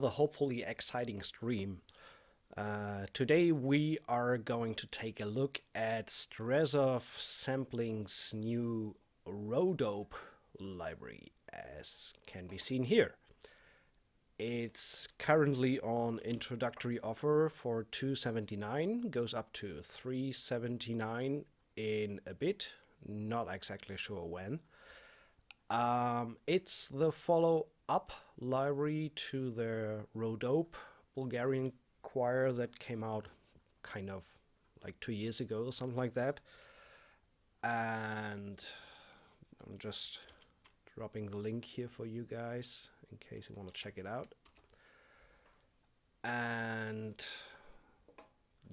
The hopefully exciting stream. Today we are going to take a look at Strezov Samplings' new Rhodope library, as can be seen here. It's currently on introductory offer for $279, goes up to $379 in a bit, not exactly sure when. It's the follow-up library to their Rhodope Bulgarian Choir that came out kind of like 2 years ago or something like that. And I'm just dropping the link here for you guys in case you want to check it out. And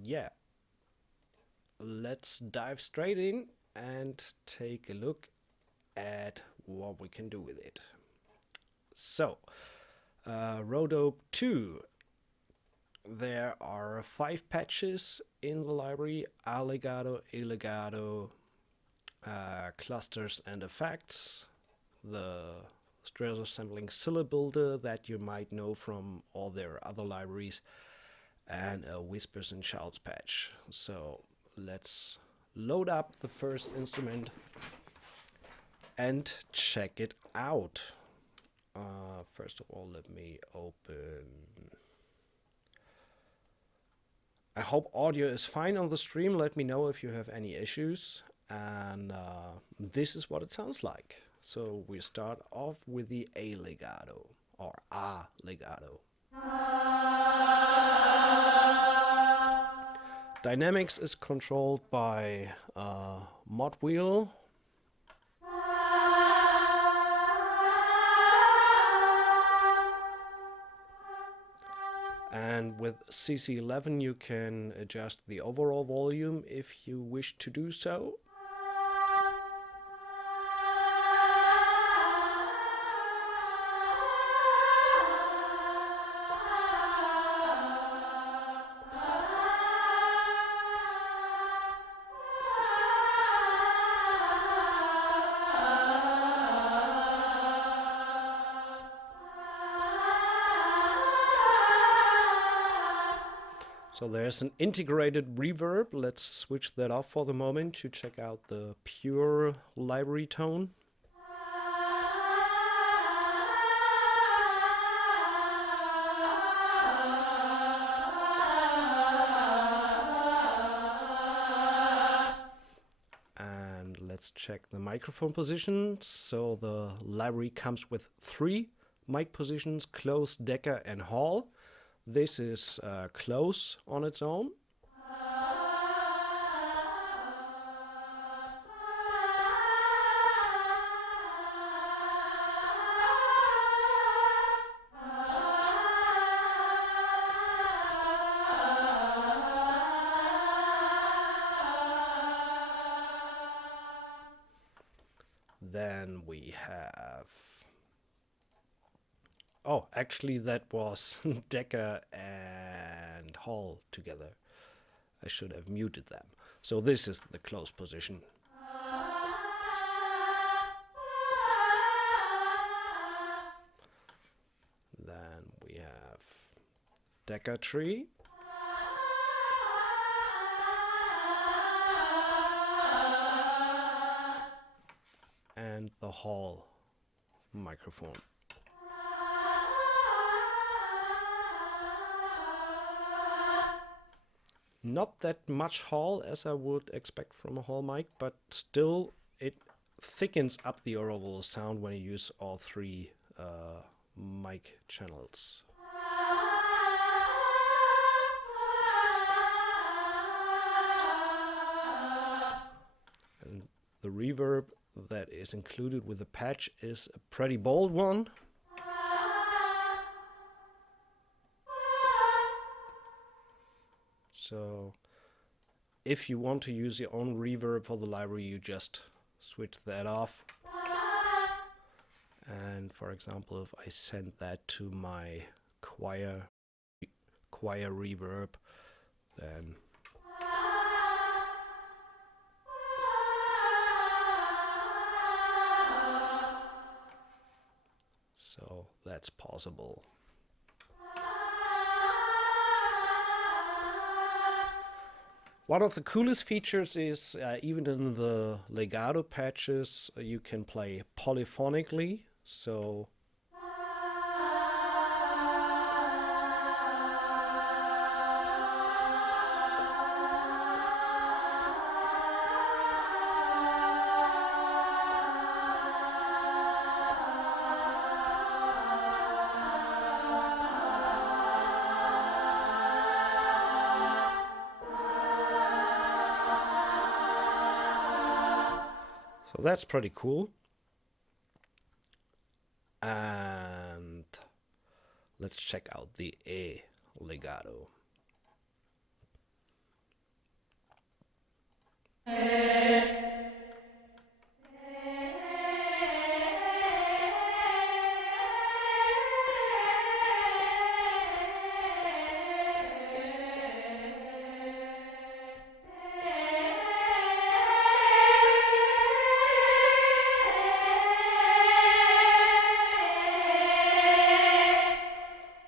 yeah, let's dive straight in and take a look at what we can do with it. So, Rhodope 2. There are 5 patches in the library: Legato, Legato, clusters and effects, the Strezov Sampling Syllables that you might know from all their other libraries, and a Whispers and Shouts patch. So let's load up the first instrument and check it out. First of all, let me open. I hope audio is fine on the stream. Let me know if you have any issues. And this is what it sounds like. So we start off with the A legato, or A legato. Dynamics is controlled by mod wheel. And with CC11 you can adjust the overall volume if you wish to do so. So there's an integrated reverb. Let's switch that off for the moment to check out the pure library tone. And let's check the microphone positions. So the library comes with 3 mic positions: close, decker and hall. This is close on its own. Then we have... Oh, actually that was Decker and Hall together. I should have muted them. So this is the close position. Then we have Decker tree. And the Hall microphone. Not that much hall as I would expect from a hall mic, but still it thickens up the overall sound when you use all 3 mic channels. And the reverb that is included with the patch is a pretty bold one. So if you want to use your own reverb for the library, you just switch that off. And for example, if I send that to my choir reverb, then so that's possible. One of the coolest features is even in the legato patches, you can play polyphonically. So that's pretty cool. And let's check out the A legato.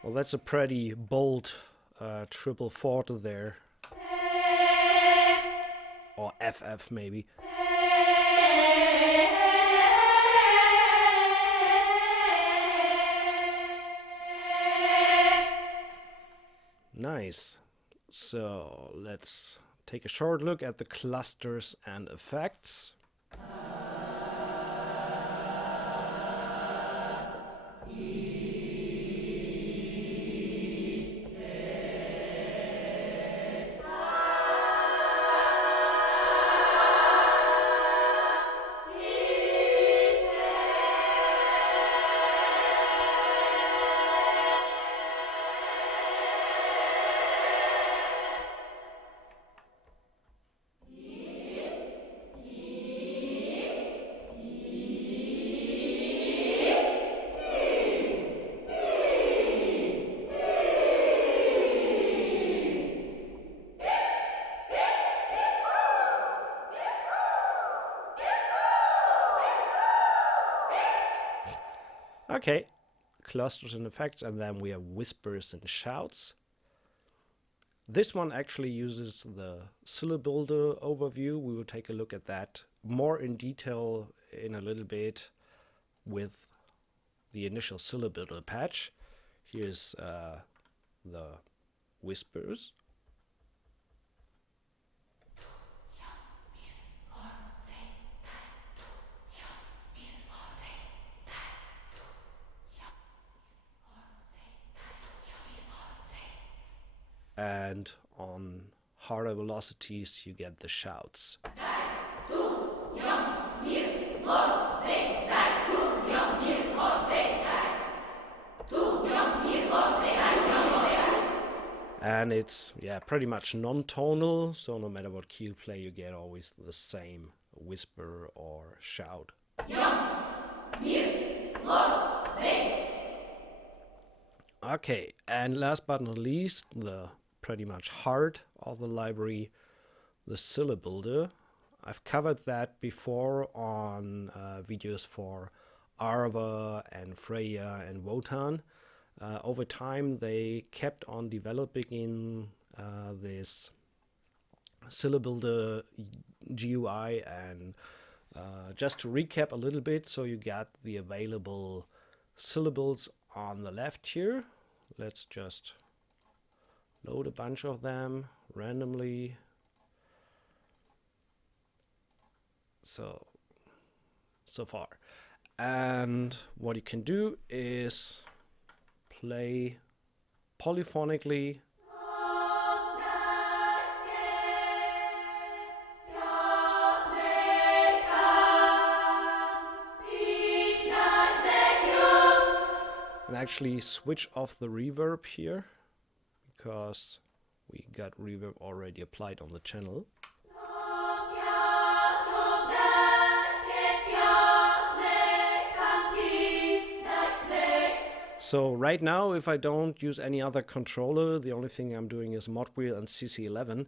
Well, that's a pretty bold triple forte there. Or FF maybe. Nice. So let's take a short look at the clusters and effects. Okay, clusters and effects, and then we have whispers and shouts. This one actually uses the syllable overview. We will take a look at that more in detail in a little bit with the initial syllable patch. Here's the whispers. And on harder velocities, you get the shouts. And it's, yeah, pretty much non-tonal, so no matter what key you play, you get always the same whisper or shout. Okay, and last but not least, the pretty much heart of the library, the Syllables. I've covered that before on videos for Arva and Freya and Wotan. Over time, they kept on developing this Syllables GUI, and just to recap a little bit, so you got the available syllables on the left here. Let's just load a bunch of them randomly. So far. And what you can do is play polyphonically. And actually switch off the reverb here, because we got reverb already applied on the channel. So right now, if I don't use any other controller, the only thing I'm doing is mod wheel and CC11,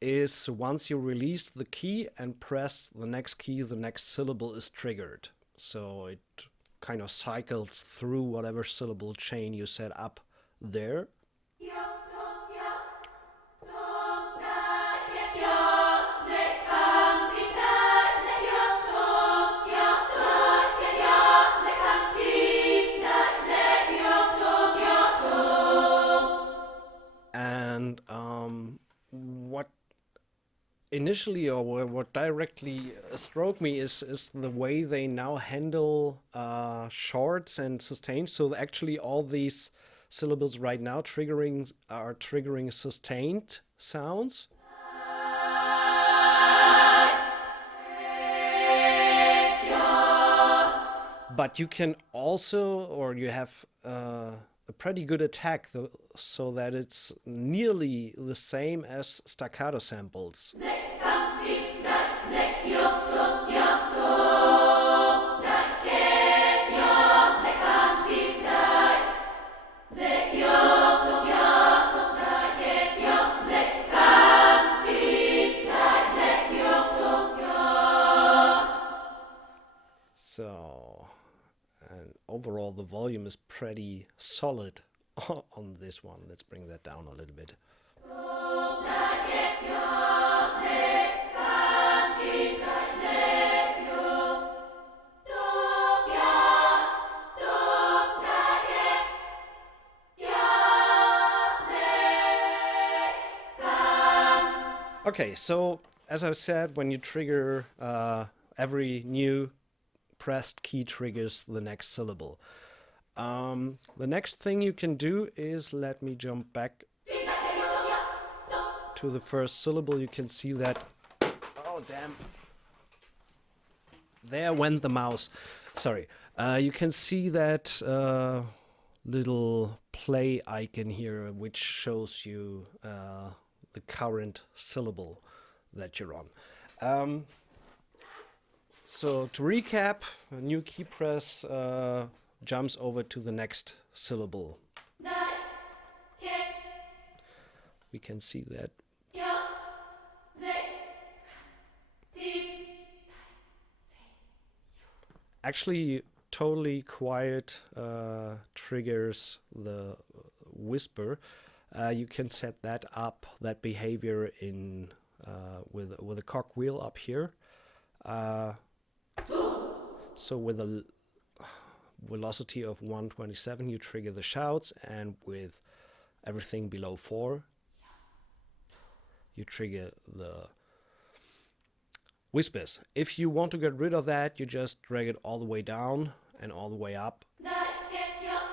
is once you release the key and press the next key, the next syllable is triggered. So it kind of cycles through whatever syllable chain you set up there. initially, or what directly struck me is the way they now handle shorts and sustains. So actually, all these syllables right now are triggering sustained sounds. But you can also, or you have a pretty good attack, so that it's nearly the same as staccato samples. So, and overall the volume is pretty solid on this one. Let's bring that down a little bit. Okay, so as I said, when you trigger every new pressed key triggers the next syllable. The next thing you can do is, let me jump back to the first syllable. You can see that, oh damn, there went the mouse. Sorry. You can see that little play icon here, which shows you the current syllable that you're on. So to recap, a new key press jumps over to the next syllable. We can see that. Actually, totally quiet triggers the whisper. You can set that up, that behavior in with a cog wheel up here. So with a velocity of 127 you trigger the shouts, and with everything below 4 you trigger the whispers. If you want to get rid of that, you just drag it all the way down and all the way up,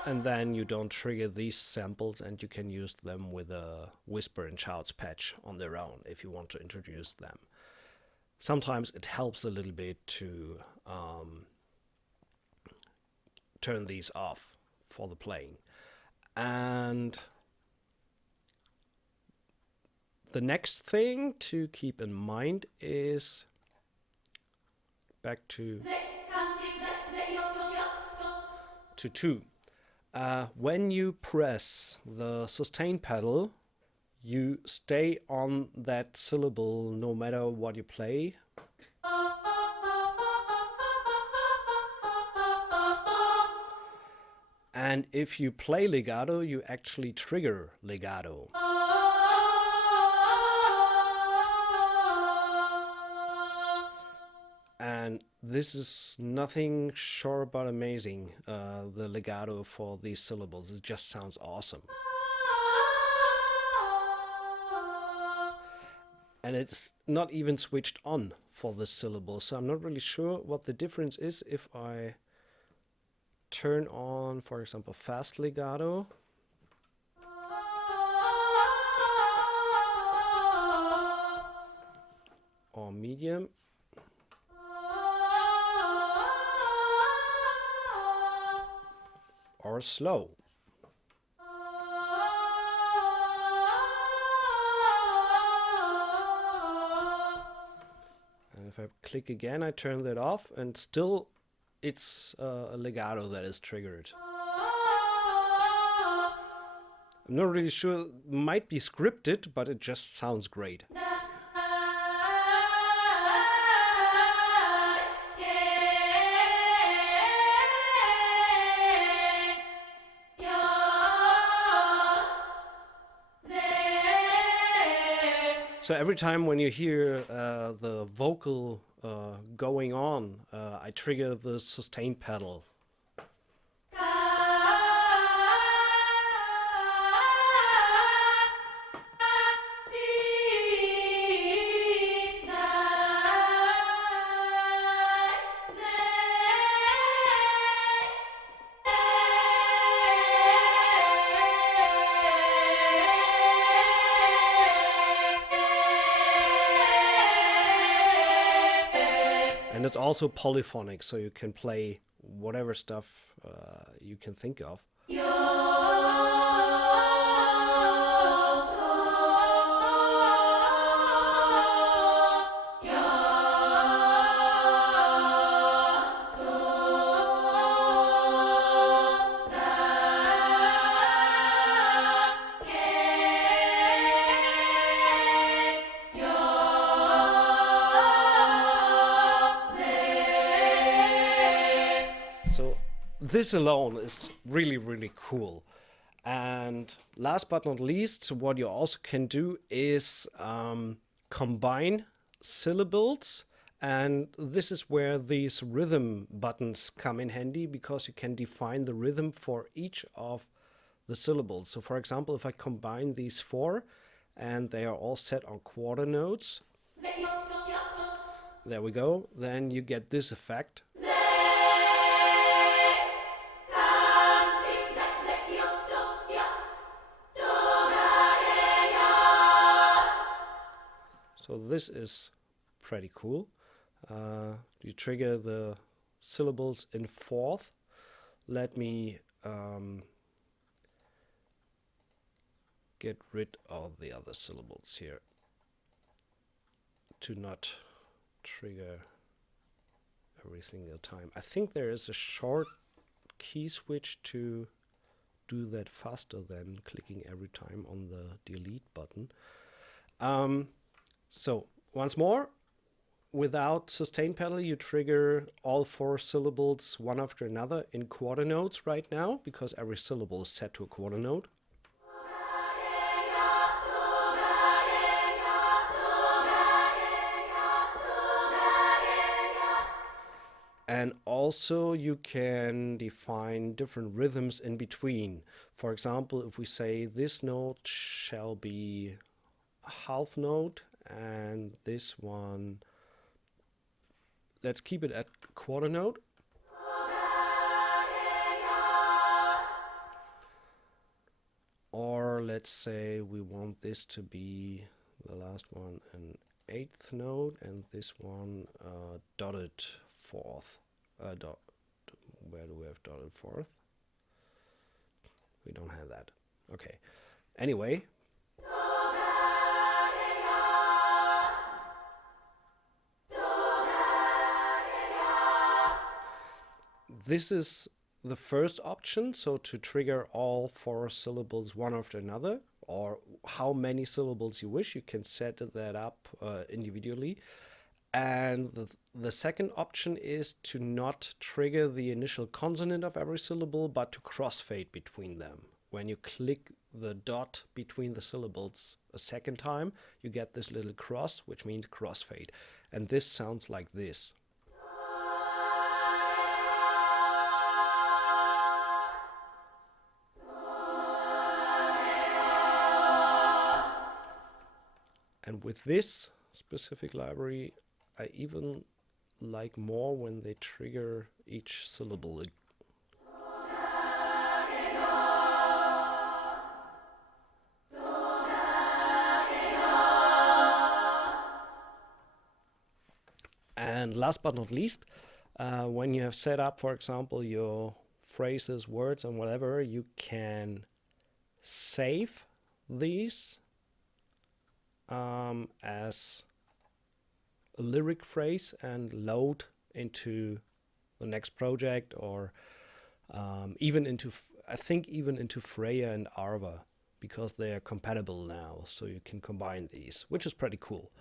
and then you don't trigger these samples, and you can use them with a whisper and shouts patch on their own if you want to introduce them. Sometimes it helps a little bit to turn these off for the playing. And the next thing to keep in mind is back to 2. When you press the sustain pedal, you stay on that syllable no matter what you play. And if you play legato, you actually trigger legato. And this is nothing short but amazing, the legato for these syllables. It just sounds awesome. And it's not even switched on for this syllable, so I'm not really sure what the difference is if I turn on, for example, fast legato. Or medium. Or slow. And if I click again, I turn that off, and still it's a legato that is triggered. I'm not really sure, it might be scripted, but it just sounds great. So every time when you hear the vocal going on, I trigger the sustain pedal. And it's also polyphonic, so you can play whatever stuff you can think of. So this alone is really, really cool. And last but not least, what you also can do is combine syllables. And this is where these rhythm buttons come in handy, because you can define the rhythm for each of the syllables. So for example, if I combine these four and they are all set on quarter notes, there we go, then you get this effect. So this is pretty cool. You trigger the syllables in fourth. Let me get rid of the other syllables here to not trigger every single time. I think there is a short key switch to do that faster than clicking every time on the delete button. So once more, without sustain pedal, you trigger all four syllables one after another in quarter notes right now, because every syllable is set to a quarter note. And also you can define different rhythms in between. For example, if we say this note shall be a half note, and this one, let's keep it at quarter note. Or let's say we want this to be, the last one, an eighth note, and this one dotted fourth. Where do we have dotted fourth? We don't have that. Okay. Anyway. This is the first option, so to trigger all four syllables one after another, or how many syllables you wish, you can set that up individually. And the second option is to not trigger the initial consonant of every syllable, but to crossfade between them. When you click the dot between the syllables a second time, you get this little cross, which means crossfade. And this sounds like this. And with this specific library, I even like more when they trigger each syllable. And last but not least, when you have set up, for example, your phrases, words, and whatever, you can save these as a lyric phrase and load into the next project, or even into, I think even into Freya and Arva, because they are compatible now, so you can combine these, which is pretty cool.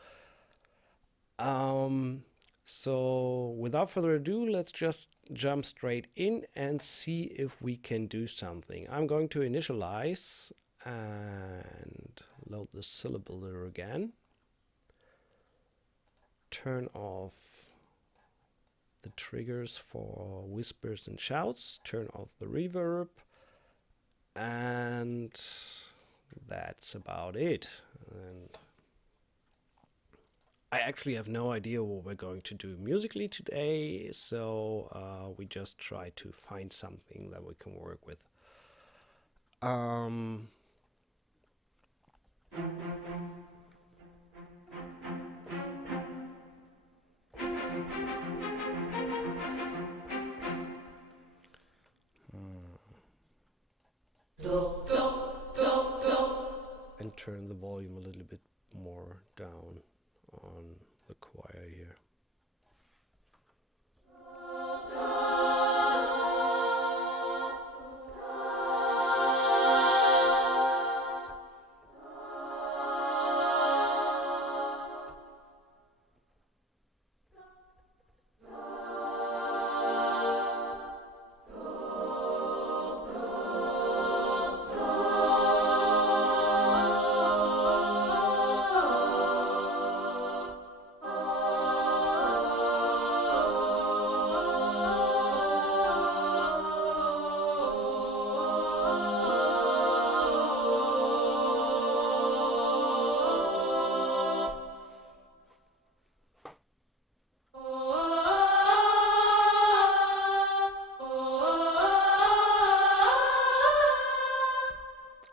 So without further ado, let's just jump straight in and see if we can do something. I'm going to initialize and load the syllabular again. Turn off the triggers for whispers and shouts. Turn off the reverb. And that's about it. And I actually have no idea what we're going to do musically today, so we just try to find something that we can work with. turn the volume a little bit more down on the choir here.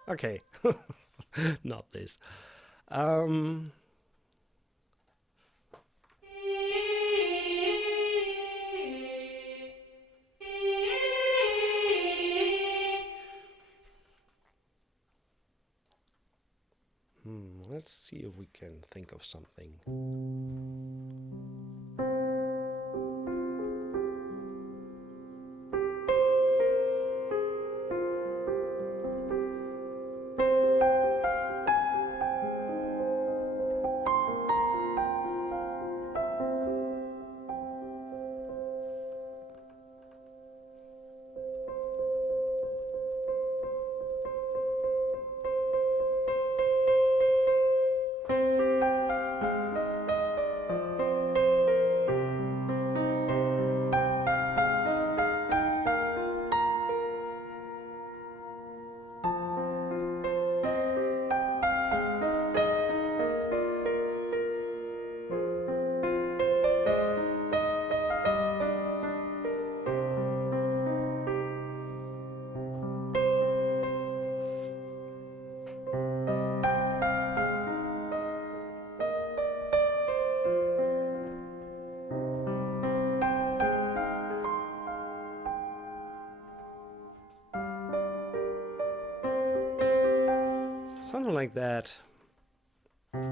Okay, not this. Let's see if we can think of something. Something like that. Okay,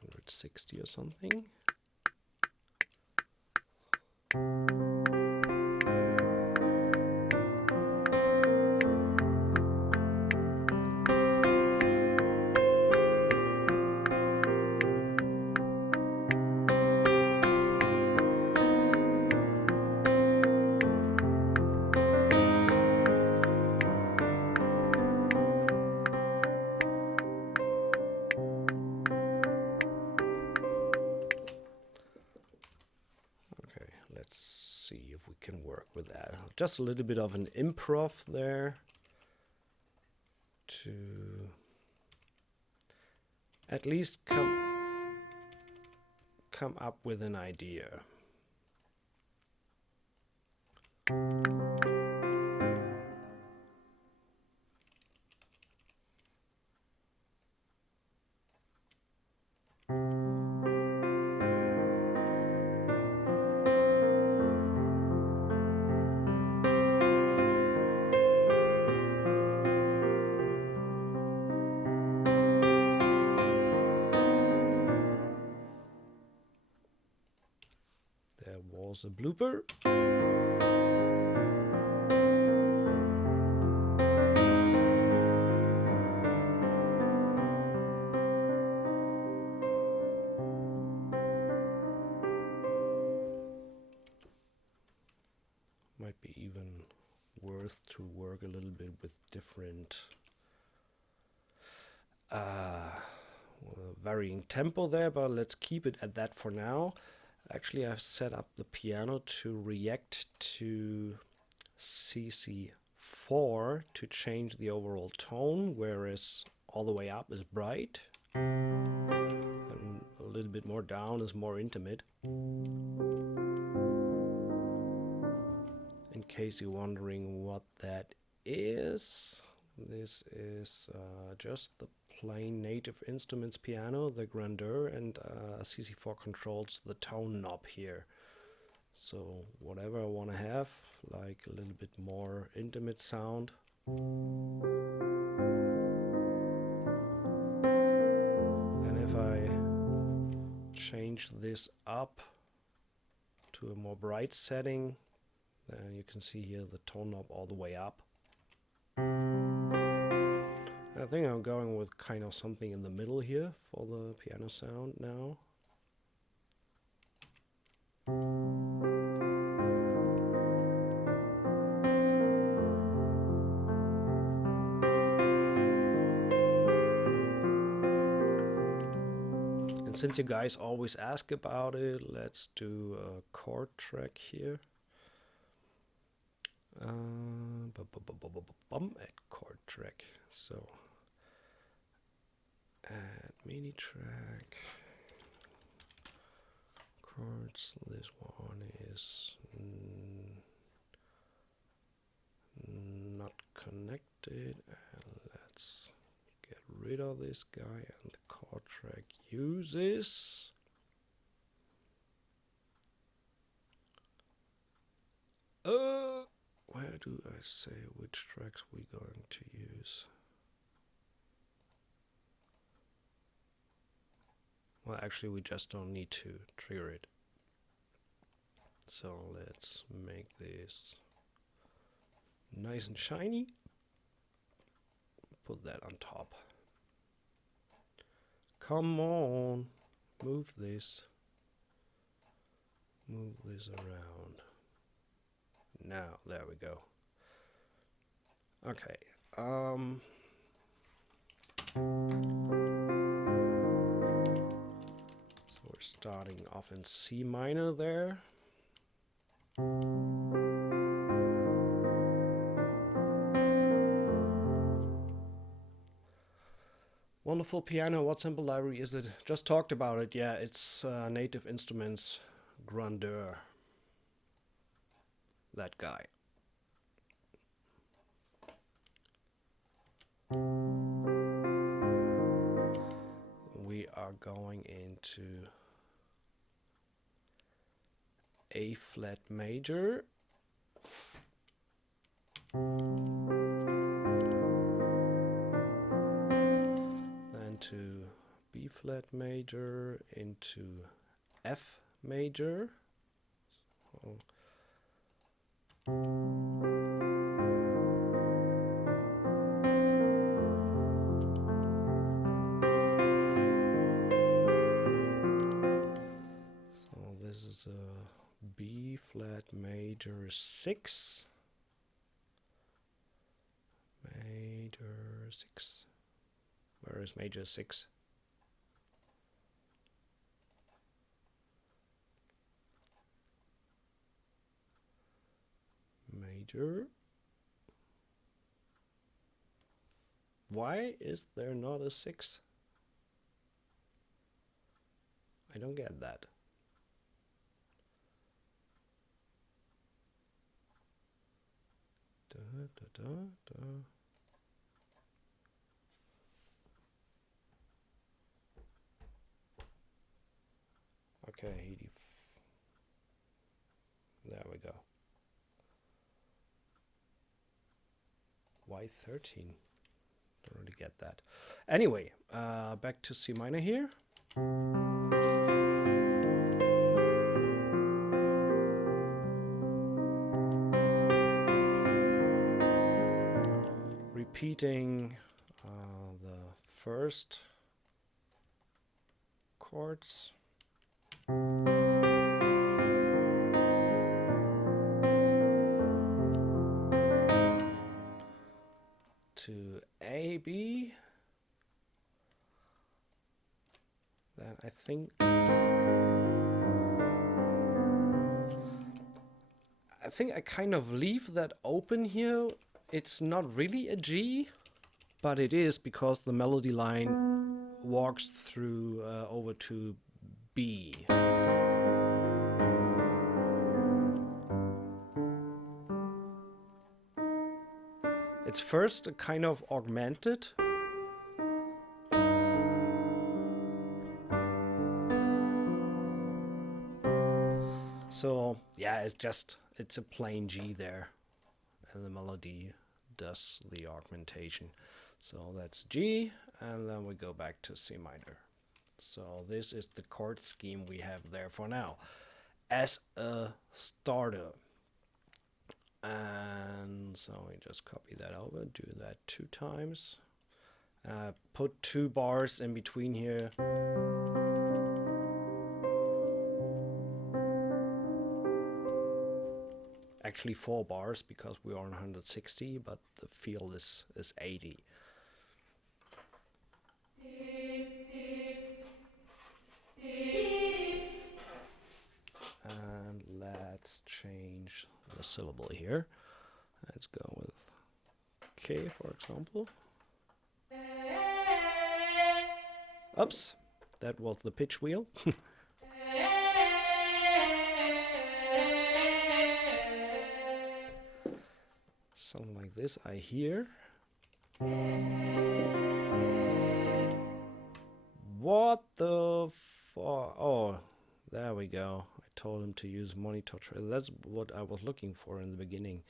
160 or something. See if we can work with that. Just a little bit of an improv there to at least come up with an idea. Was a blooper. worth to work a little bit with different varying tempo there, but let's keep it at that for now. Actually, I've set up the piano to react to CC4 to change the overall tone, whereas all the way up is bright and a little bit more down is more intimate. In case you're wondering what that is, this is just the plain native instruments piano, the grandeur, and CC4 controls the tone knob here. So whatever I want to have, like a little bit more intimate sound. And if I change this up to a more bright setting, then you can see here the tone knob all the way up. I think I'm going with kind of something in the middle here for the piano sound now. And since you guys always ask about it, let's do a chord track here. Add chord track. So add mini track chords. This one is not connected, and let's get rid of this guy, and the chord track uses where do I say which tracks we're going to use? Well, actually we just don't need to trigger it. So let's make this nice and shiny. Put that on top. Come on, move this around. Now, there we go. Okay. So we're starting off in C minor there. Wonderful piano. What sample library is it? Just talked about it. Yeah, it's Native Instruments Grandeur. That guy. We are going into A flat major, then to B flat major, into F major. So this is a B flat major 6. Major 6. Where is major 6? Major. Why is there not a 6? I don't get that. Da, da, da, da. Okay, there we go. Why 13? Don't really get that. Anyway, back to C minor here. Repeating the first chords. maybe. Then I think I kind of leave that open here. It's not really a G, but it is because the melody line walks through over to B. It's first kind of augmented. So yeah, it's a plain G there, and the melody does the augmentation. So that's G, and then we go back to C minor. So this is the chord scheme we have there for now as a starter. And so we just copy that over, do that 2 times, put 2 bars in between here. Actually 4 bars because we're on 160, but the field is 80. And let's change the syllable here. Let's go with K, for example. Oops, that was the pitch wheel. Something like this I hear. What the fuck? Oh, there we go. I told him to use monitor track. That's what I was looking for in the beginning.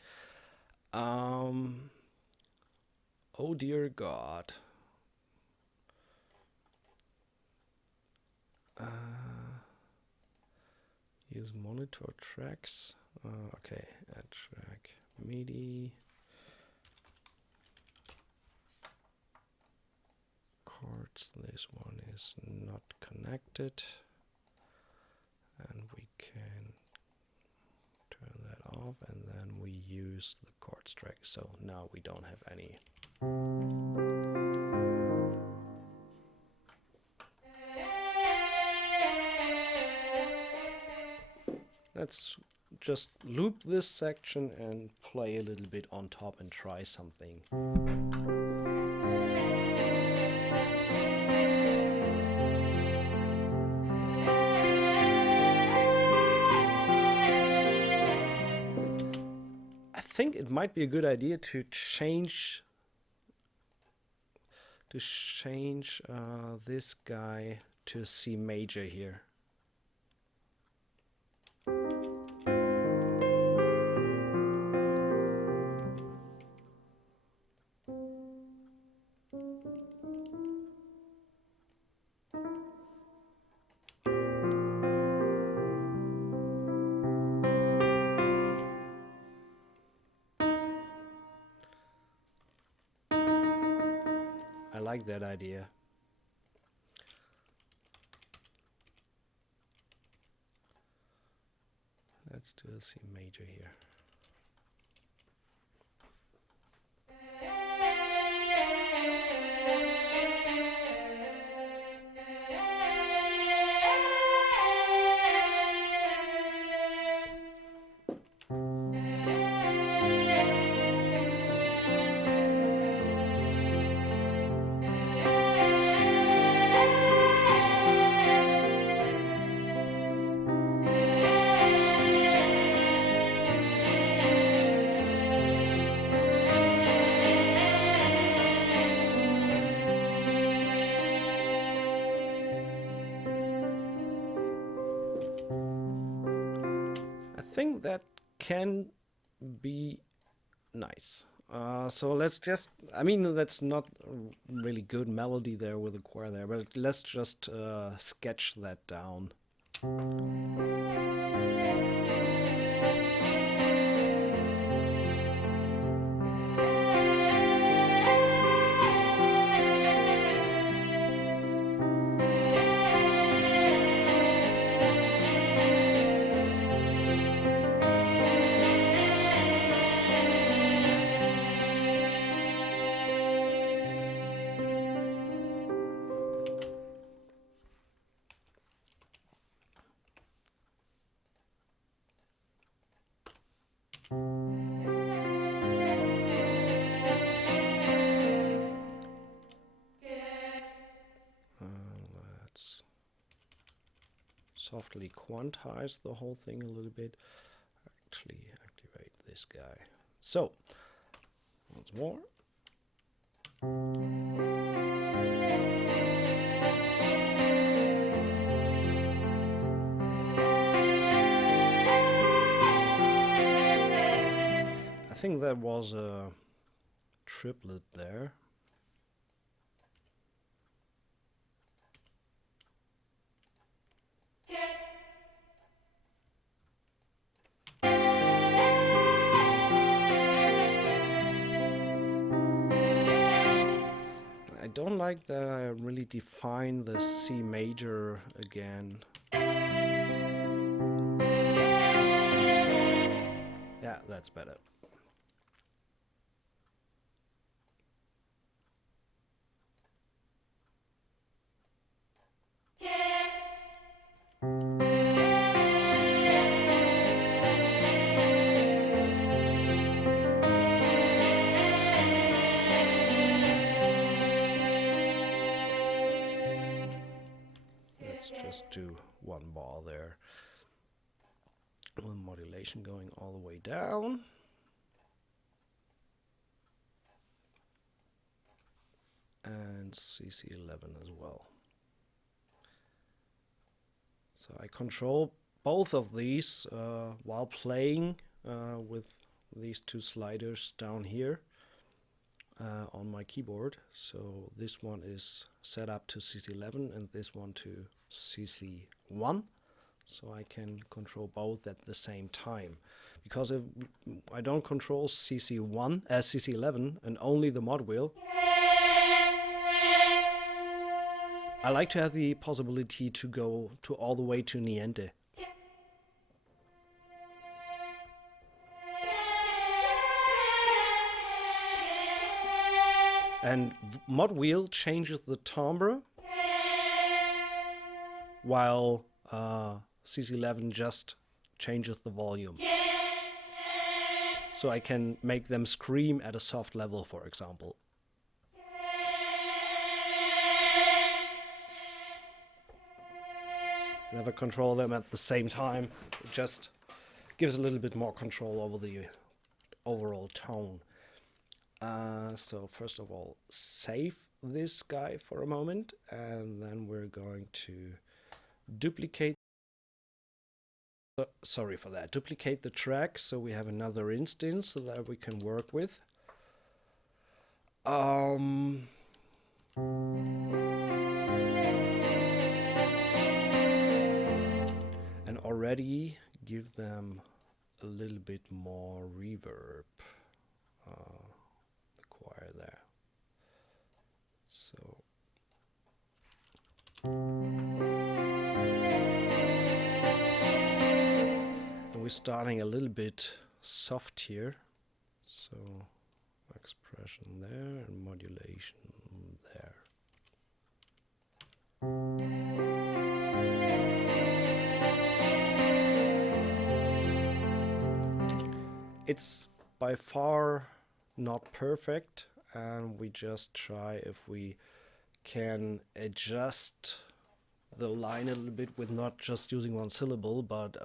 Oh dear God. Use monitor tracks. Okay, add track MIDI. Chords. This one is not connected, and we can turn that off, and then we use the chords track. So now we don't have any. Let's just loop this section and play a little bit on top and try something. I think it might be a good idea to change this guy to C major here. I like that idea. Let's do a C major here. I think that can be nice. So let's just, I mean, that's not a really good melody there with the choir there, but let's just sketch that down. Let's softly quantize the whole thing a little bit. Actually activate this guy. So, once more. I think there was a triplet there. I don't like that I really define the C major again. Yeah, that's better. Just do one bar there with modulation going all the way down. And CC11 as well. So I control both of these while playing with these two sliders down here on my keyboard. So this one is set up to CC11 and this one to CC1, so I can control both at the same time. Because if I don't control CC1 as CC11 and only the mod wheel, I like to have the possibility to go to all the way to niente. And mod wheel changes the timbre, while CC11 just changes the volume. So I can make them scream at a soft level, for example. Never control them at the same time. It just gives a little bit more control over the overall tone. So first of all, save this guy for a moment, and then we're going to duplicate. Sorry for that. Duplicate the track so we have another instance so that we can work with. And already give them a little bit more reverb. The choir there. So. We're starting a little bit soft here, so expression there and modulation there. It's by far not perfect, and we just try if we can adjust the line a little bit with not just using one syllable, but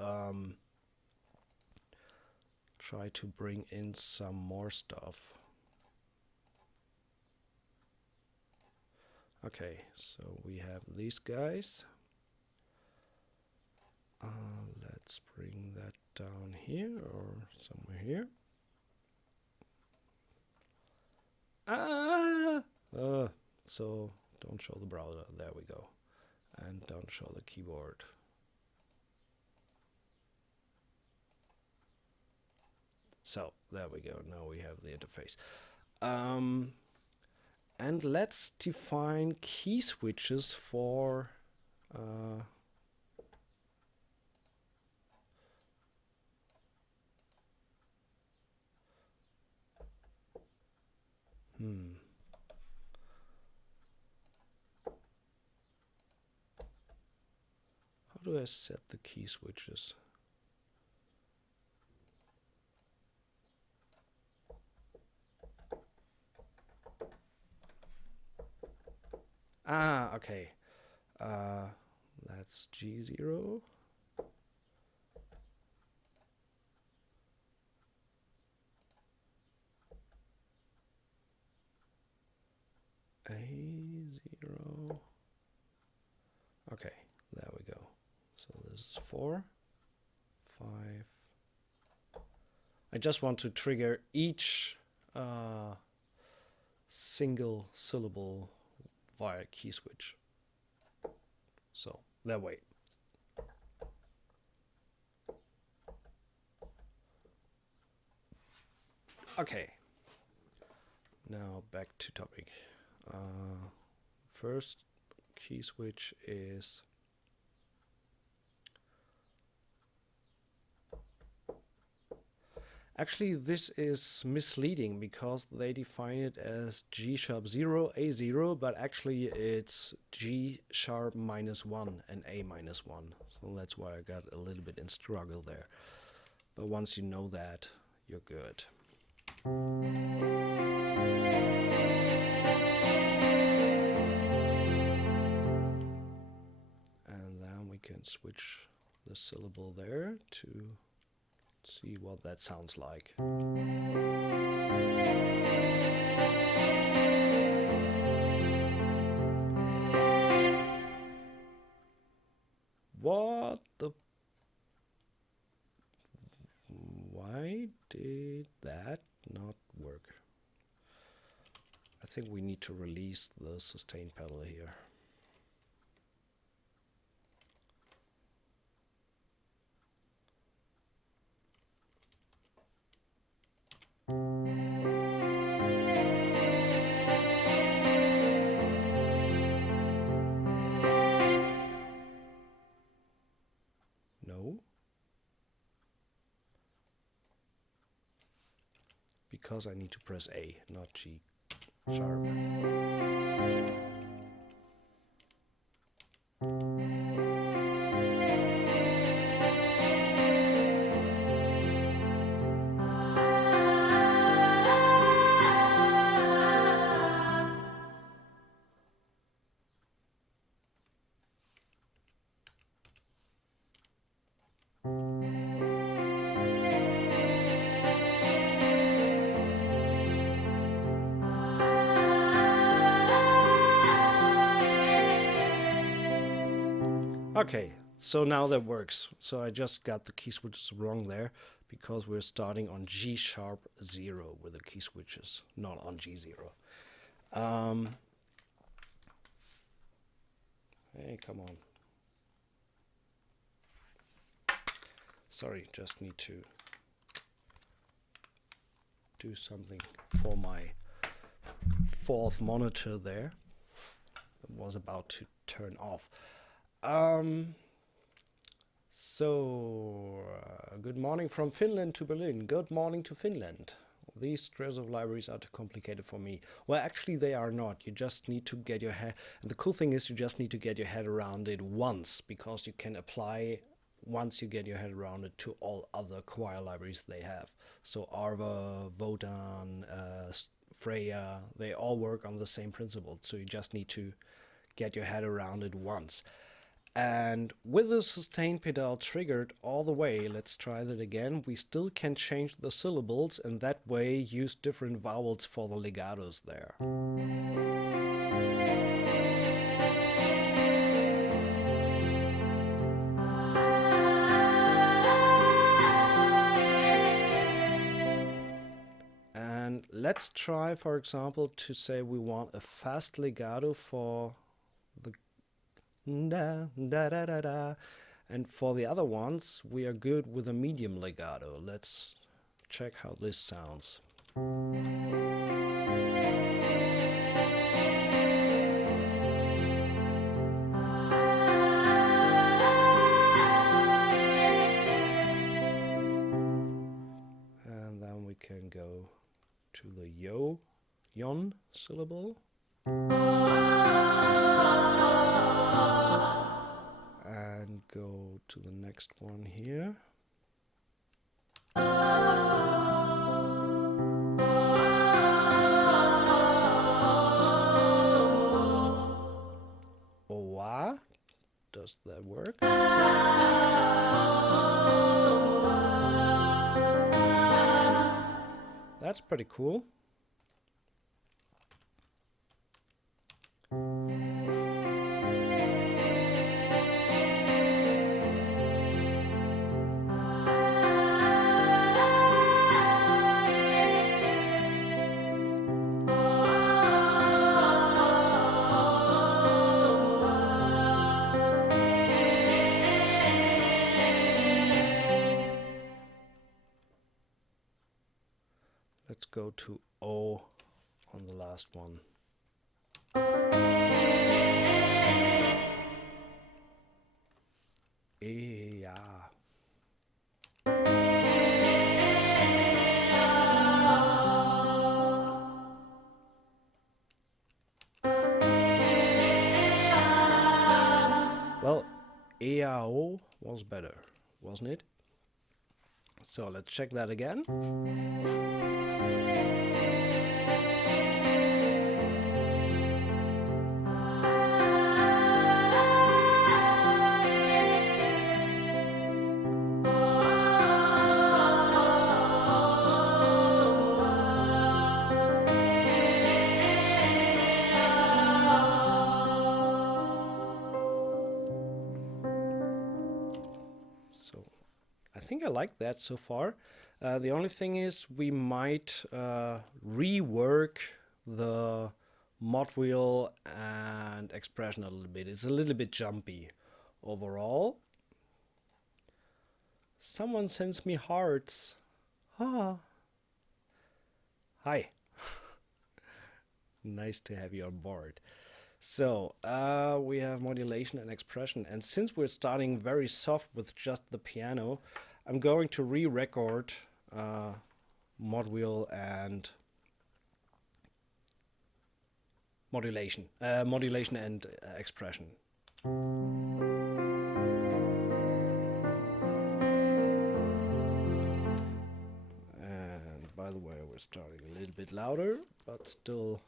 try to bring in some more stuff. Okay, so we have these guys. Let's bring that down here or somewhere here. So don't show the browser. There we go. And don't show the keyboard. So there we go. Now we have the interface. And let's define key switches for How do I set the key switches? Okay. That's G0. A0. Okay, there we go. So this is 4, 5. I just want to trigger each single syllable via key switch. So that way. Okay. Now back to topic. First key switch is actually this is misleading because they define it as G sharp 0, A0, but actually it's G sharp -1 and A -1. So that's why I got a little bit in struggle there. But once you know that, you're good. And then we can switch the syllable there to see what that sounds like. What the? Why did that not work? I think we need to release the sustain pedal here. No. Because I need to press A, not G sharp. Okay, so now that works. So I just got the key switches wrong there because we're starting on G sharp 0 with the key switches, not on G0. Hey, come on. Sorry, just need to do something for my fourth monitor there. It was about to turn off. Good morning from Finland to Berlin. Good morning to Finland. These Strezov libraries are too complicated for me. Well, actually they are not. You just need to get your head, and the cool thing is you just need to get your head around it once, because you can apply, once you get your head around it, to all other choir libraries they have. So Arva, Wodan, Freya, they all work on the same principle. So you just need to get your head around it once. And with the sustain pedal triggered all the way, let's try that again, we still can change the syllables and that way use different vowels for the legatos there. And let's try, for example, to say we want a fast legato for the da da da da da, and for the other ones we are good with a medium legato. Let's check how this sounds. And then we can go to the yon syllable. And go to the next one here. Owa, does that work? That's pretty cool. Let's go to O on the last one. Yeah. Well, EAO was better, wasn't it? So let's check that again. I think I like that so far. The only thing is we might rework the mod wheel and expression a little bit. It's a little bit jumpy overall. Someone sends me hearts. Ah. Hi. Nice to have you on board. So we have modulation and expression, and since we're starting very soft with just the piano, I'm going to re-record mod wheel and modulation and expression. And by the way, we're starting a little bit louder, but still.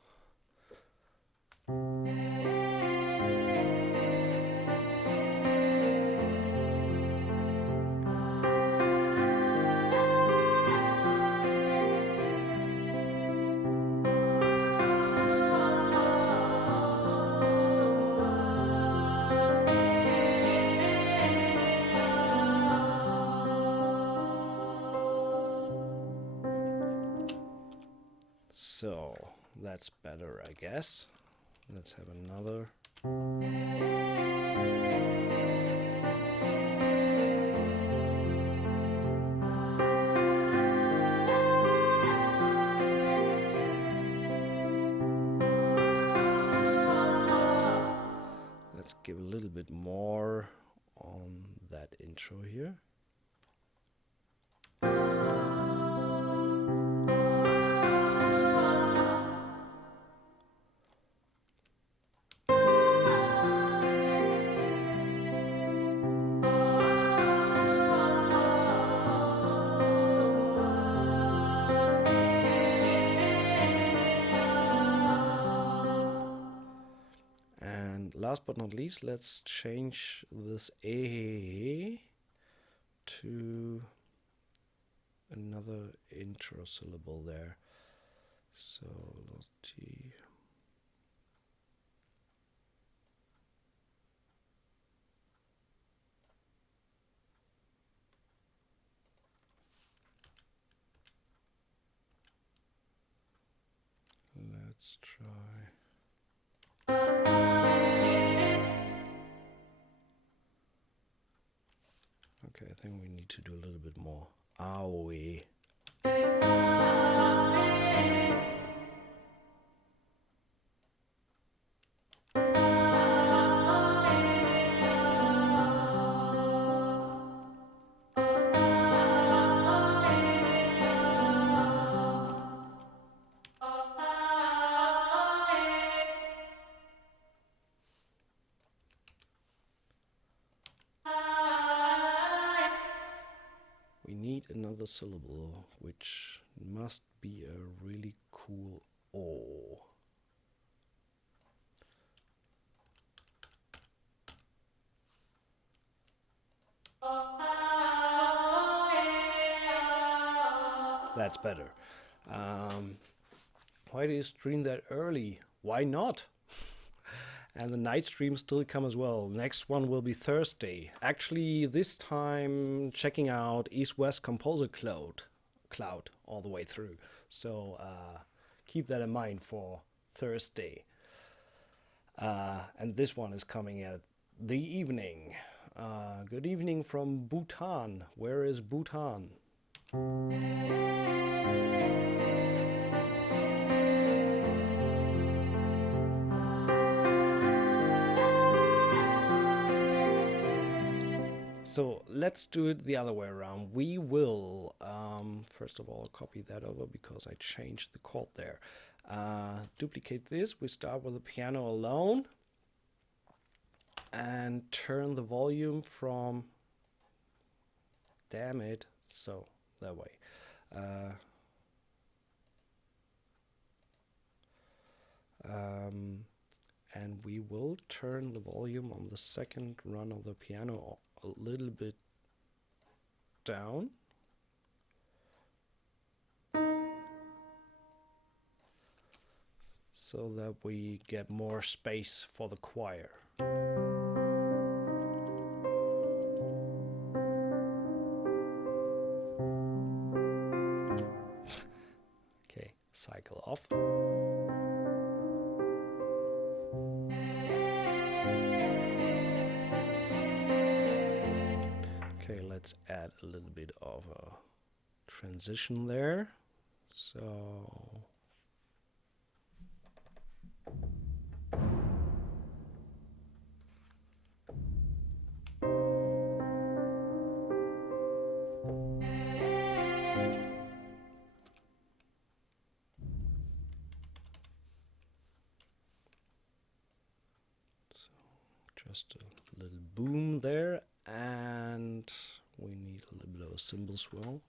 So that's better, I guess. Let's have another. Let's give a little bit more on that intro here. Last but not least, let's change this A to another intro syllable there. So T. Let's try. Okay, I think we need to do a little bit more. Owie. We need another syllable, which must be a really cool O. That's better. Why do you stream that early? Why not? And the night streams still come as well. Next one will be Thursday. Actually, this time checking out East-West Composer Cloud all the way through. So keep that in mind for Thursday. And this one is coming at the evening. Good evening from Bhutan. Where is Bhutan? So let's do it the other way around. We will, first of all, copy that over because I changed the chord there. Duplicate this. We start with the piano alone and turn the volume from, damn it, so that way. And we will turn the volume on the second run of the piano a little bit down. So that we get more space for the choir. Okay, cycle off. Okay, let's add a little bit of a transition there. So just a little boom there, and we need a little bit of a cymbal swell.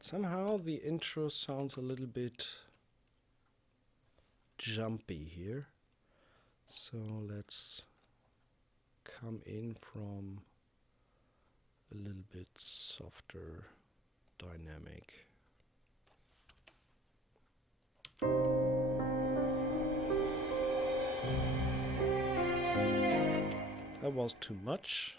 Somehow the intro sounds a little bit jumpy here. So let's come in from a little bit softer dynamic. That was too much.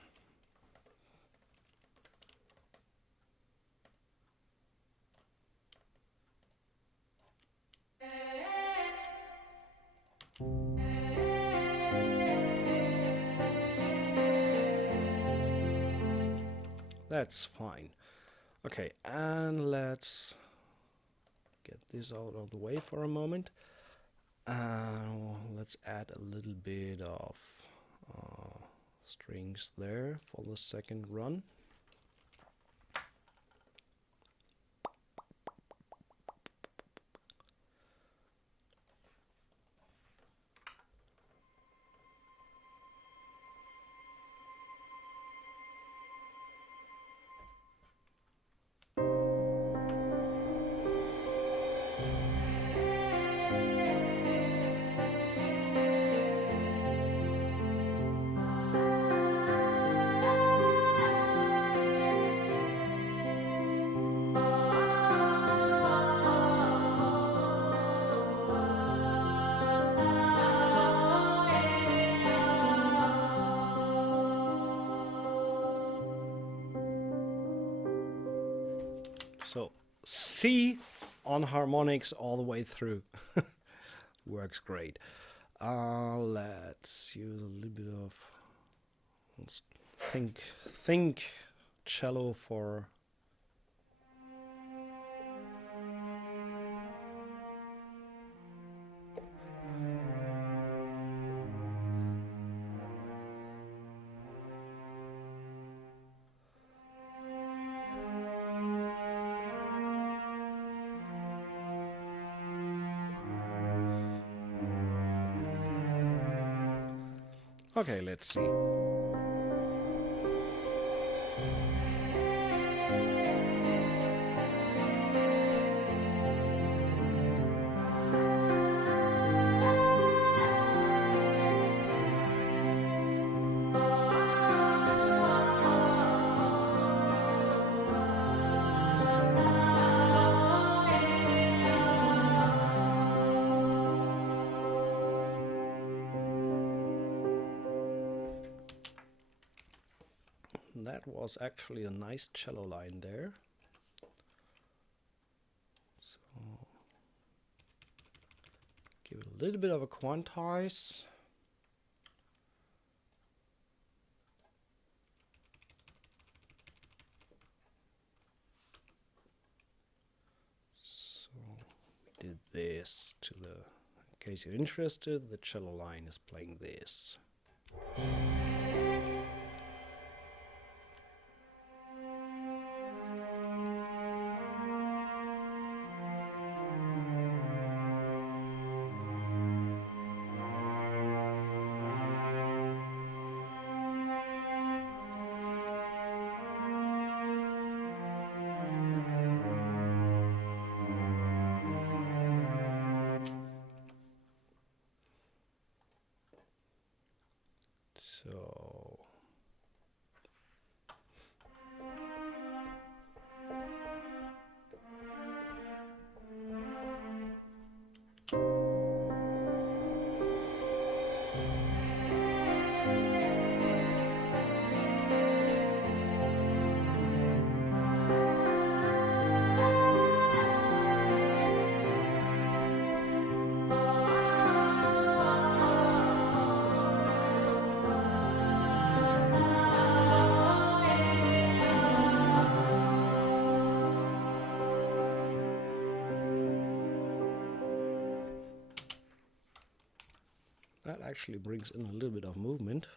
That's fine. Okay, and let's get this out of the way for a moment. Let's add a little bit of strings there for the second run. So C on harmonics all the way through. Works great. Let's use a little bit of, let's think cello for Okay, let's see. That was actually a nice cello line there. So give it a little bit of a quantize. So we did this to the, in case you're interested, the cello line is playing this. So that actually brings in a little bit of movement.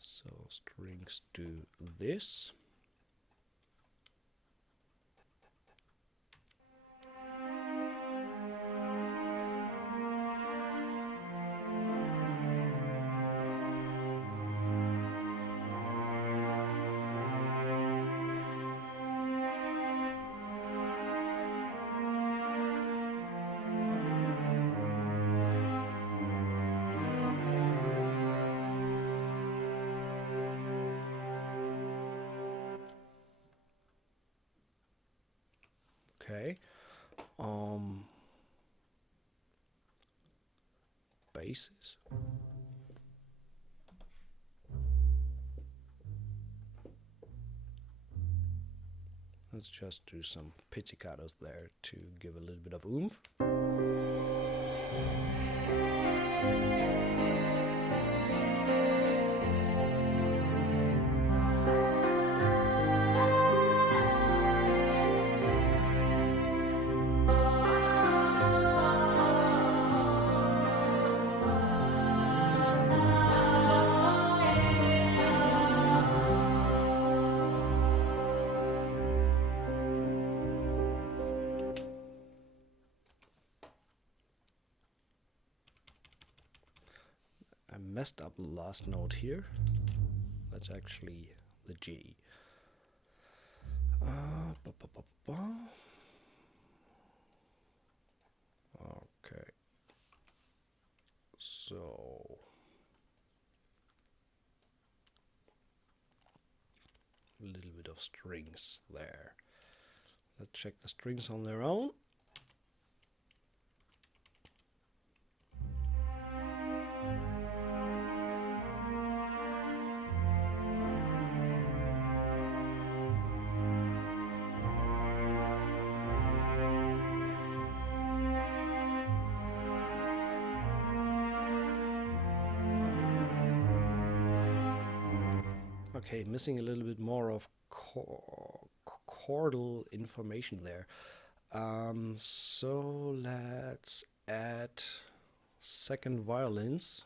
So strings do this. Okay. Basses. Let's just do some pizzicatos there to give a little bit of oomph. Messed up the last note here. That's actually the G. Okay. So a little bit of strings there. Let's check the strings on their own. Okay, missing a little bit more of chordal information there. So let's add second violins.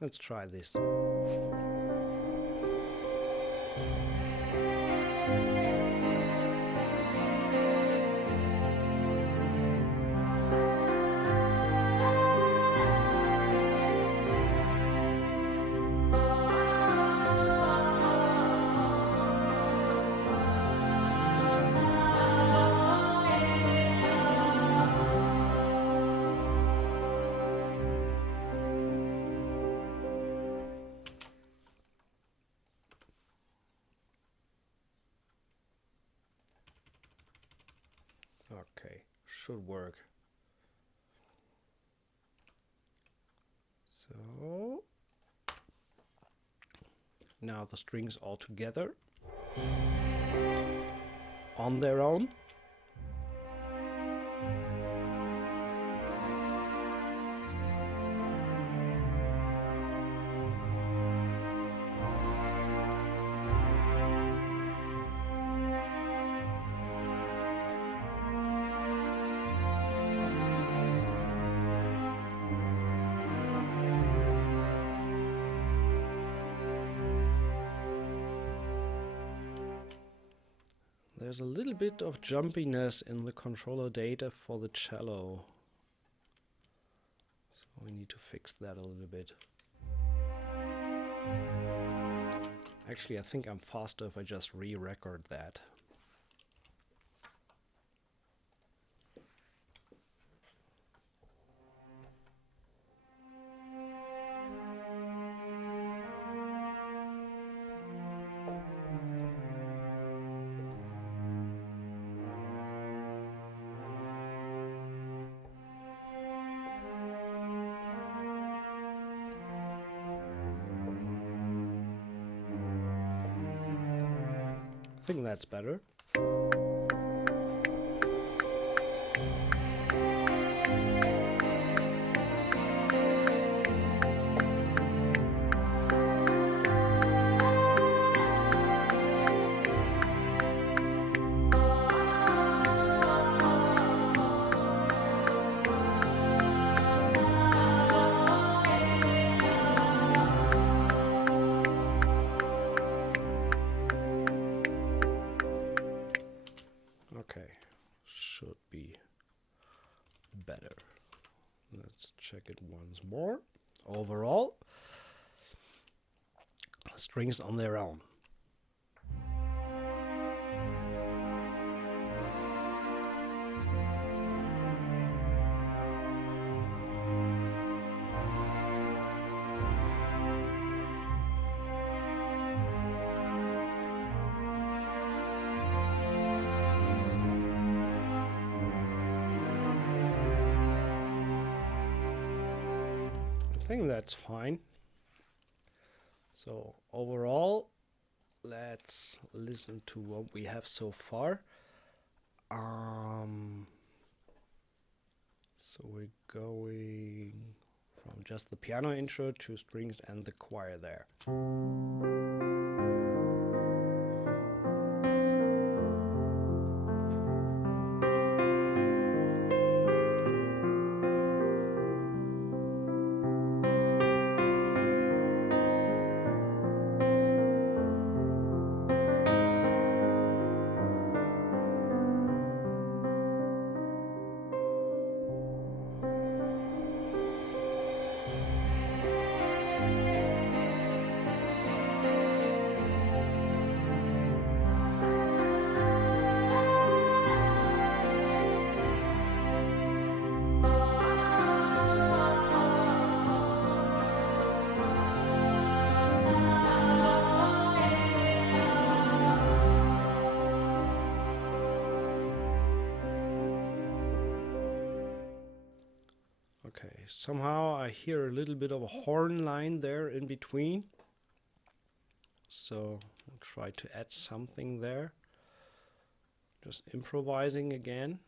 Let's try this. Okay, should work. So now the strings all together on their own. There's a little bit of jumpiness in the controller data for the cello. So we need to fix that a little bit. Actually, I think I'm faster if I just re-record that. I think that's better. Okay, should be better. Let's check it once more. Overall, strings on their own. I think that's fine. So overall, let's listen to what we have so far. So we're going from just the piano intro to strings and the choir there. Okay, somehow I hear a little bit of a horn line there in between. So I'll try to add something there. Just improvising again.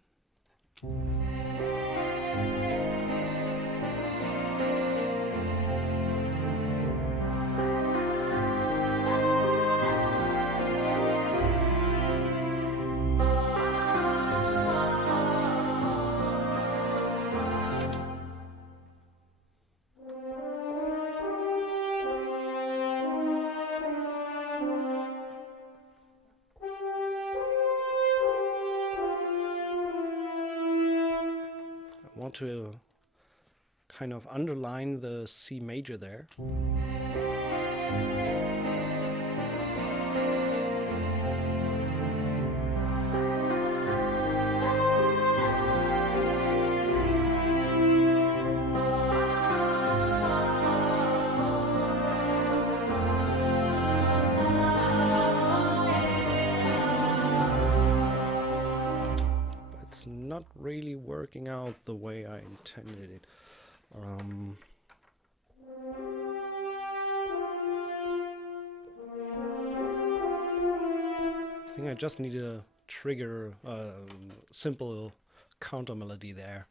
want to kind of underline the C major there. Not really working out the way I intended it. I think I just need to trigger a simple counter melody there.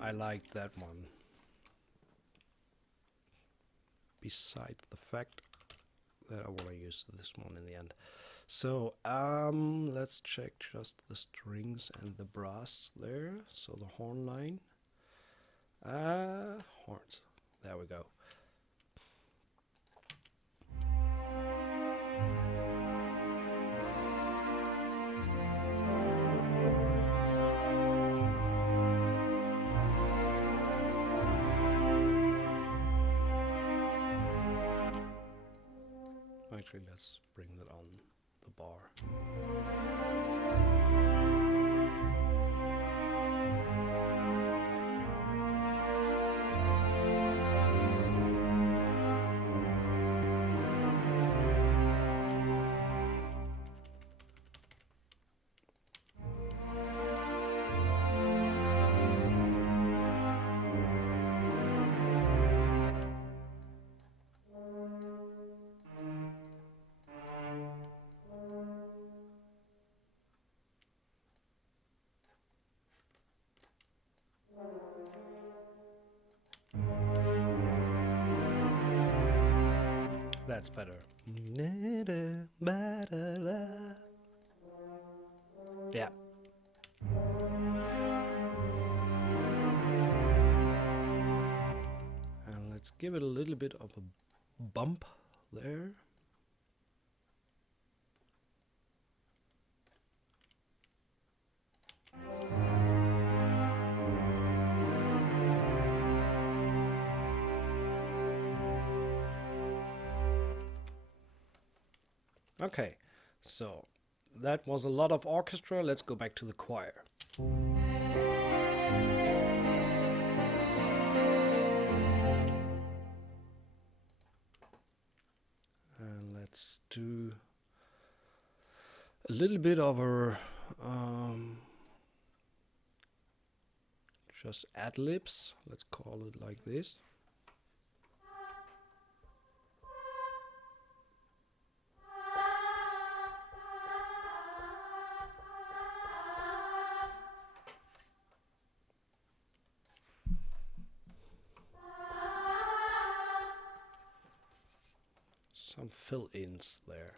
I like that one. Besides the fact that I want to use this one in the end. So let's check just the strings and the brass there. So the horn line. Horns. There we go. Actually, let's bring that on the bar. That's better. Yeah. And let's give it a little bit of a bump there. Okay, so that was a lot of orchestra. Let's go back to the choir. And let's do a little bit of a just ad-libs. Let's call it like this. Some fill-ins there.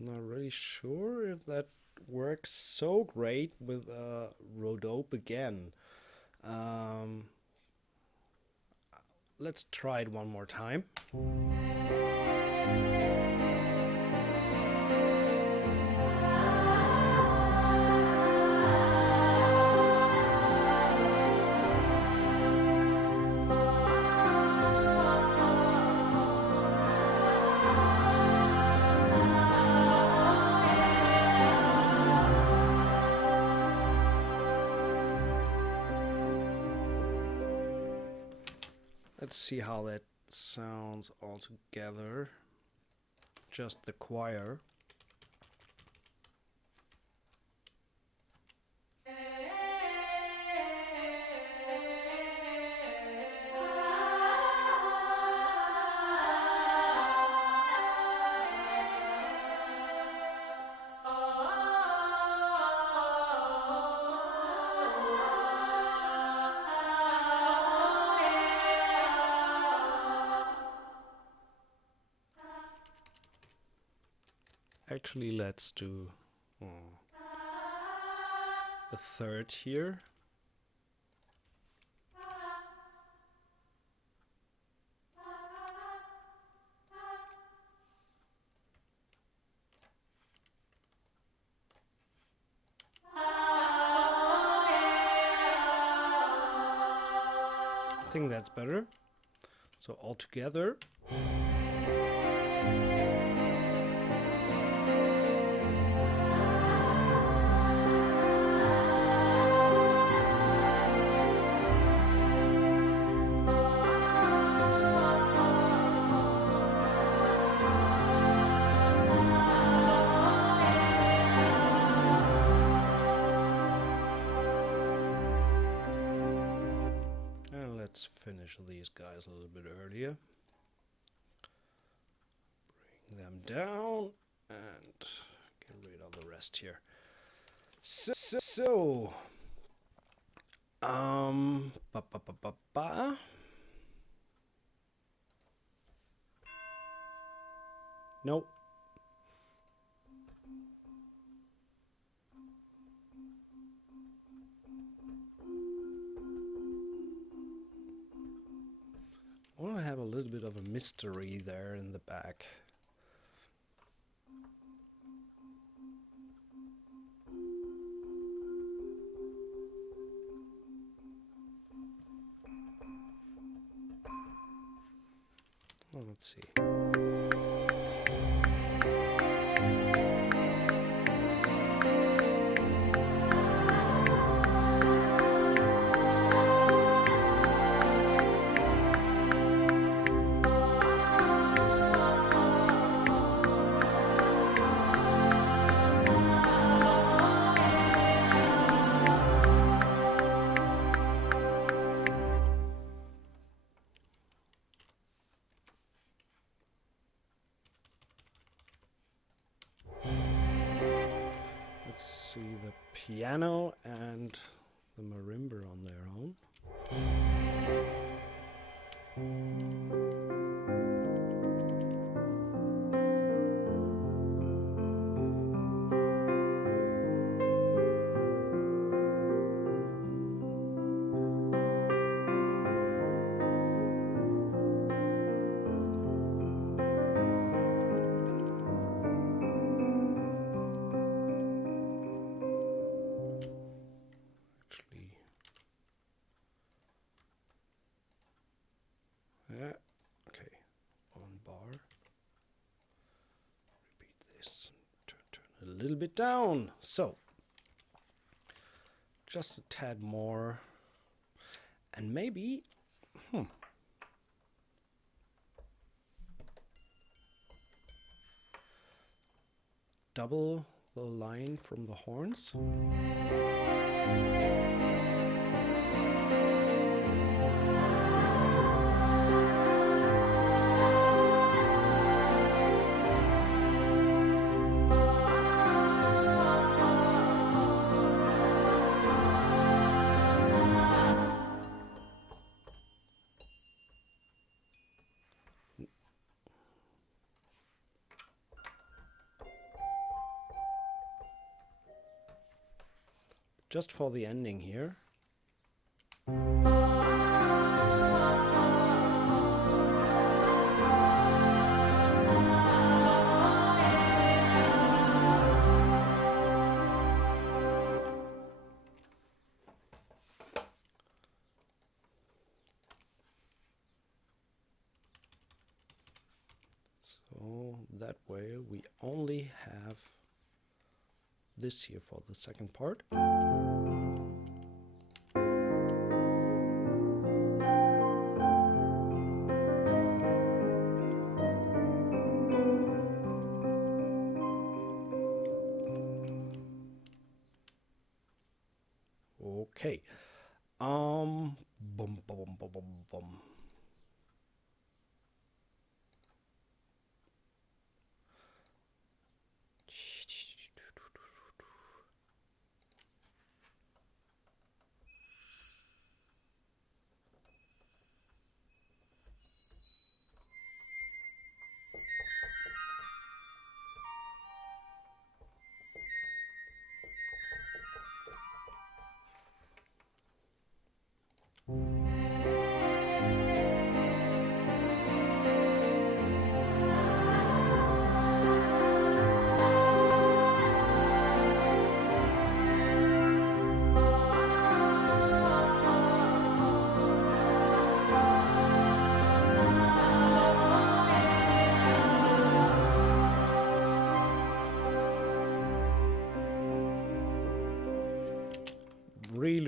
Not really sure sure if that works so great with Rhodope again. Let's try it one more time. Let's see how that sounds all together. Just the choir. Actually, let's do a third here. I think that's better. So all together. Let's finish these guys a little bit earlier. Bring them down and get rid of the rest here. So nope. I want to have a little bit of a mystery there in the back. Well, let's see. See the piano and the marimba on their own. Yeah, okay, one bar. Repeat this, turn it a little bit down. So, just a tad more. And maybe, double the line from the horns. just for the ending here. So that way we only have this here for the second part. Okay. Boom, boom, boom, boom, boom.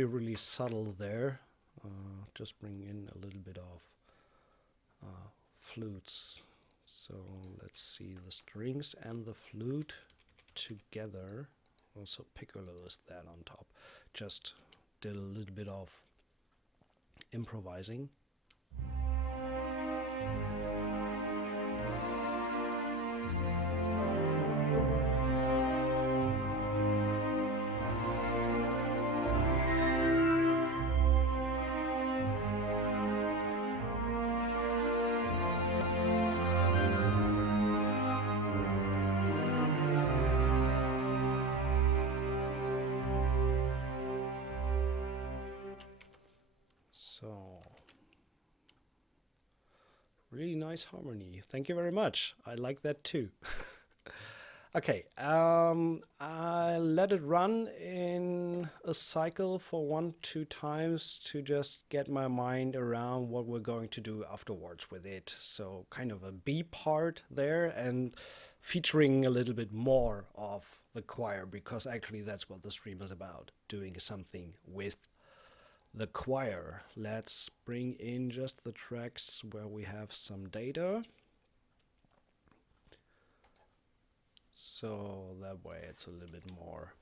Really subtle there. Just bring in a little bit of flutes. So let's see the strings and the flute together. Also piccolo is that on top. Just did a little bit of improvising. So, really nice harmony. Thank you very much. I like that too. Okay, I let it run in a cycle for 1-2 times to just get my mind around what we're going to do afterwards with it. So kind of a B part there and featuring a little bit more of the choir, because actually that's what the stream is about, doing something with the choir. Let's bring in just the tracks where we have some data. So that way it's a little bit more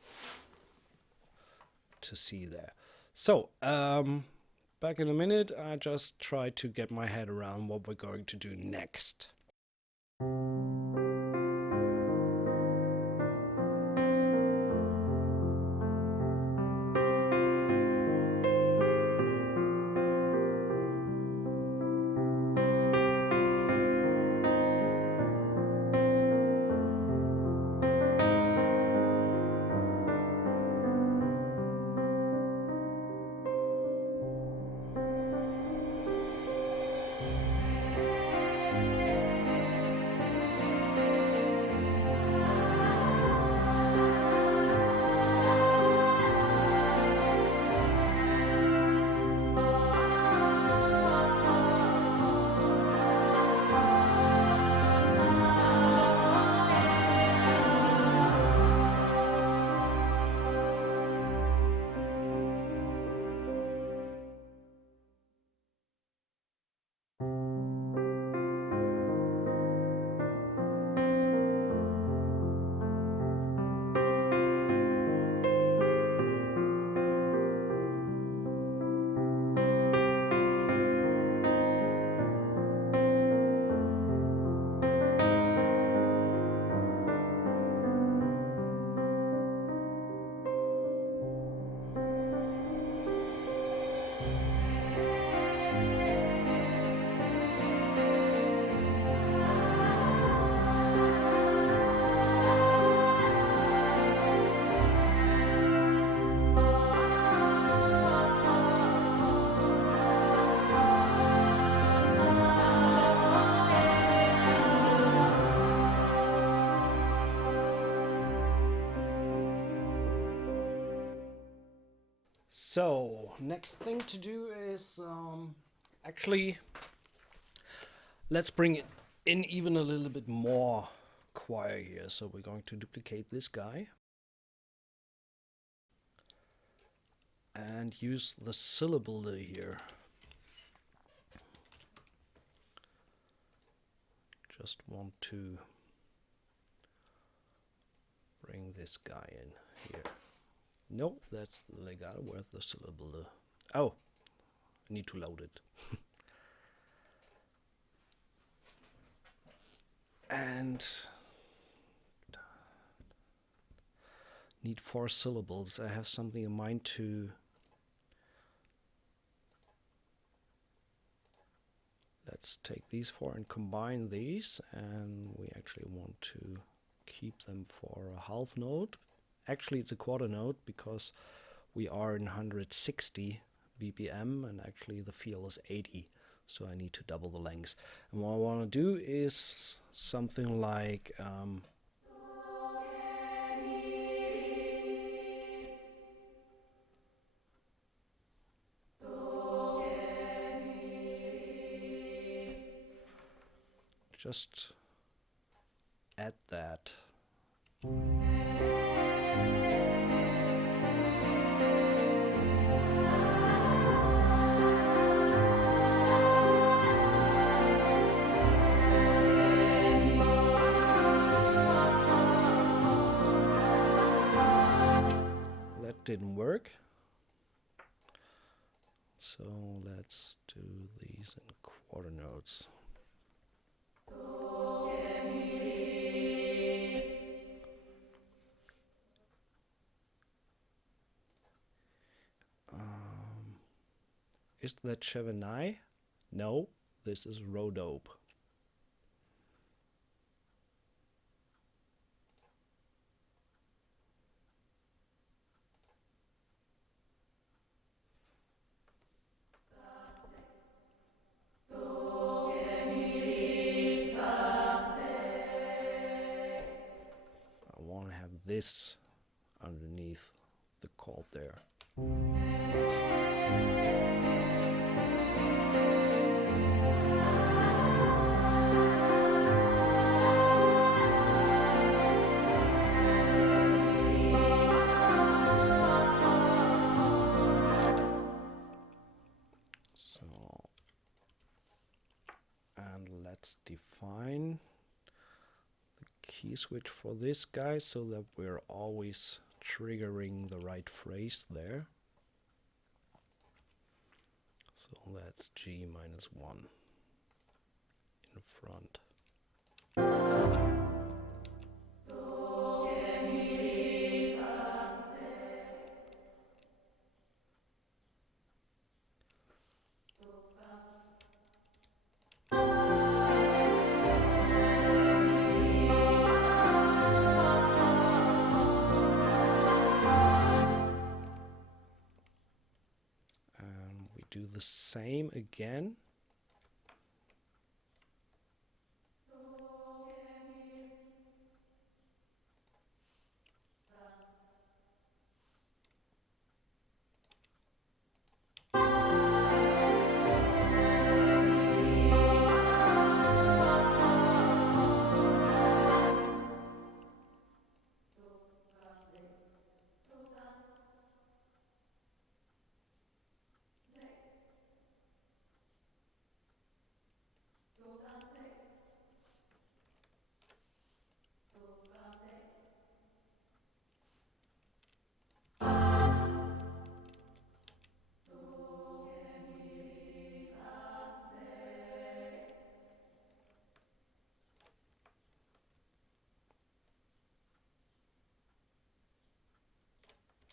to see there. So back in a minute. I just try to get my head around what we're going to do next. So, next thing to do is actually let's bring it in even a little bit more choir here. So we're going to duplicate this guy and use the syllable here. Just want to bring this guy in here. No, that's the legato. Where's the syllable? Oh, I need to load it. And need 4 syllables. I have something in mind to let's take these 4 and combine these, and we actually want to keep them for a half note. Actually it's a quarter note because we are in 160 BPM and actually the feel is 80, so I need to double the length. And what I want to do is something like just add that. That didn't work. So let's do these in quarter notes. Is that CWVI? No, this is Rhodope. I want to have this underneath the chord there. Let's define the key switch for this guy so that we're always triggering the right phrase there. So that's G minus 1 in front. Do the same again.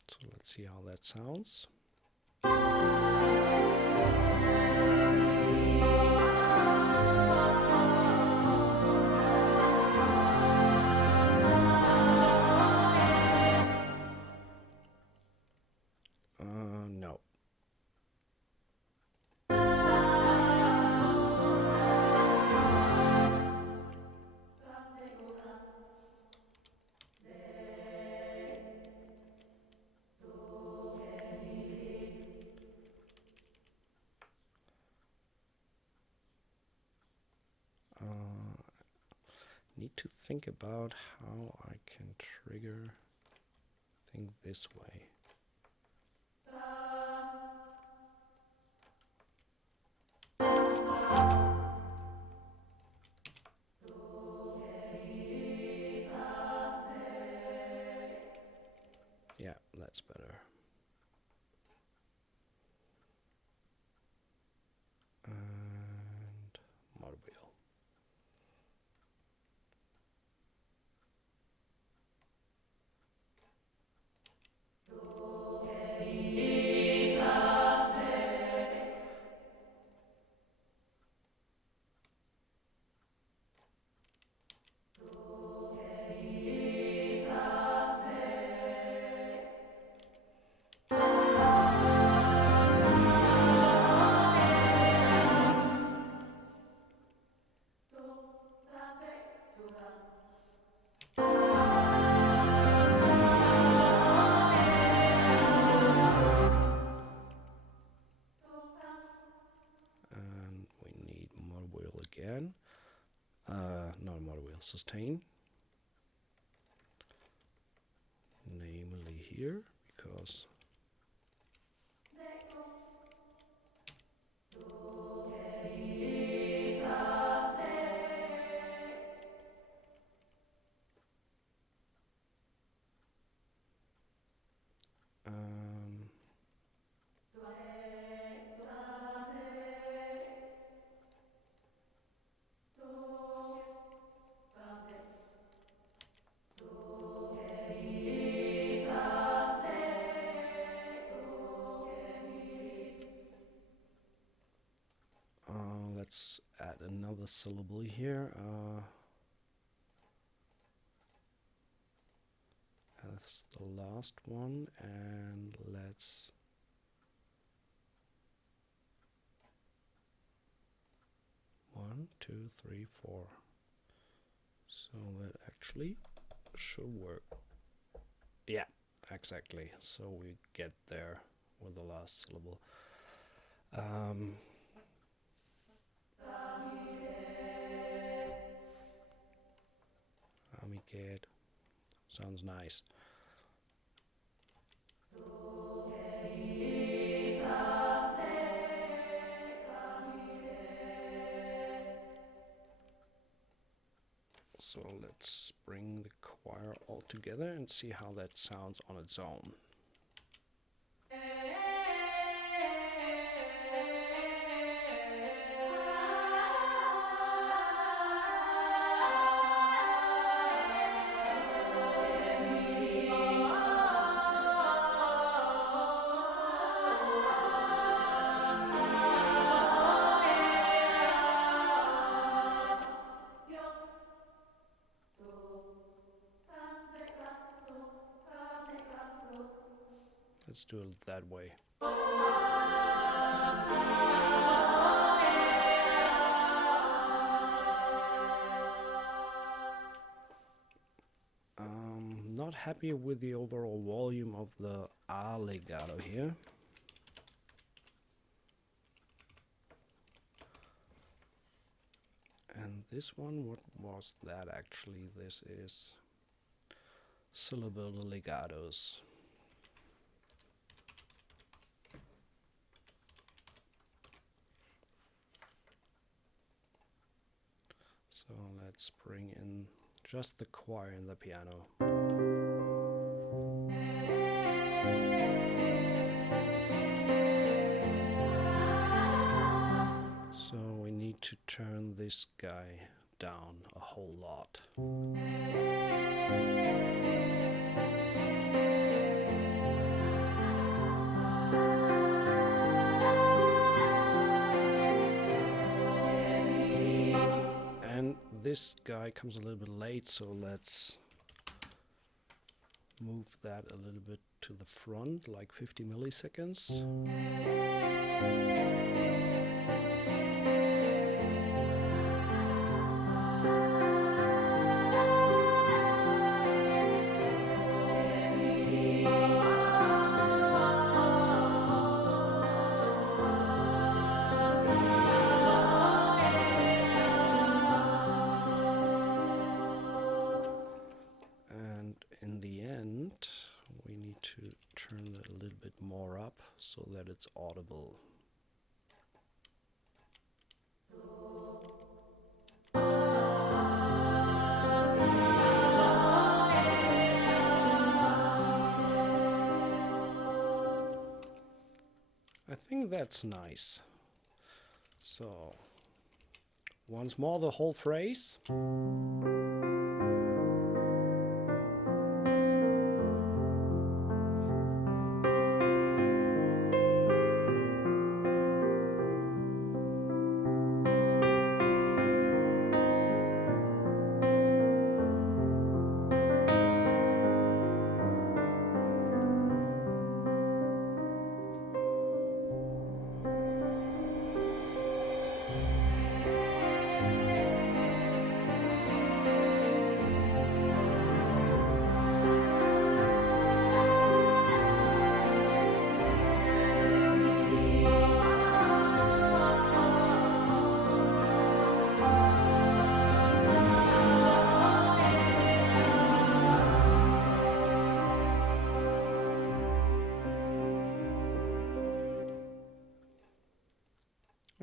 So let's see how that sounds. No. Need to think about how I can trigger thing this way. Yeah, that's better. And motor wheel. And we need motor wheel again. Not motor wheel, sustain. Namely here, because let's add another syllable here. That's the last one, and let's one, two, three, four. So that actually should work. Yeah, exactly. So we get there with the last syllable. Amicat sounds nice. So let's bring the choir all together and see how that sounds on its own. Let's do it that way. Not happy with the overall volume of the A legato here. And this one, what was that actually? This is syllable legatos. So let's bring in just the choir and the piano. So we need to turn this guy down a whole lot. And this guy comes a little bit late, so let's move that a little bit to the front, like 50 milliseconds. so that it's audible. I think that's nice. So, once more the whole phrase.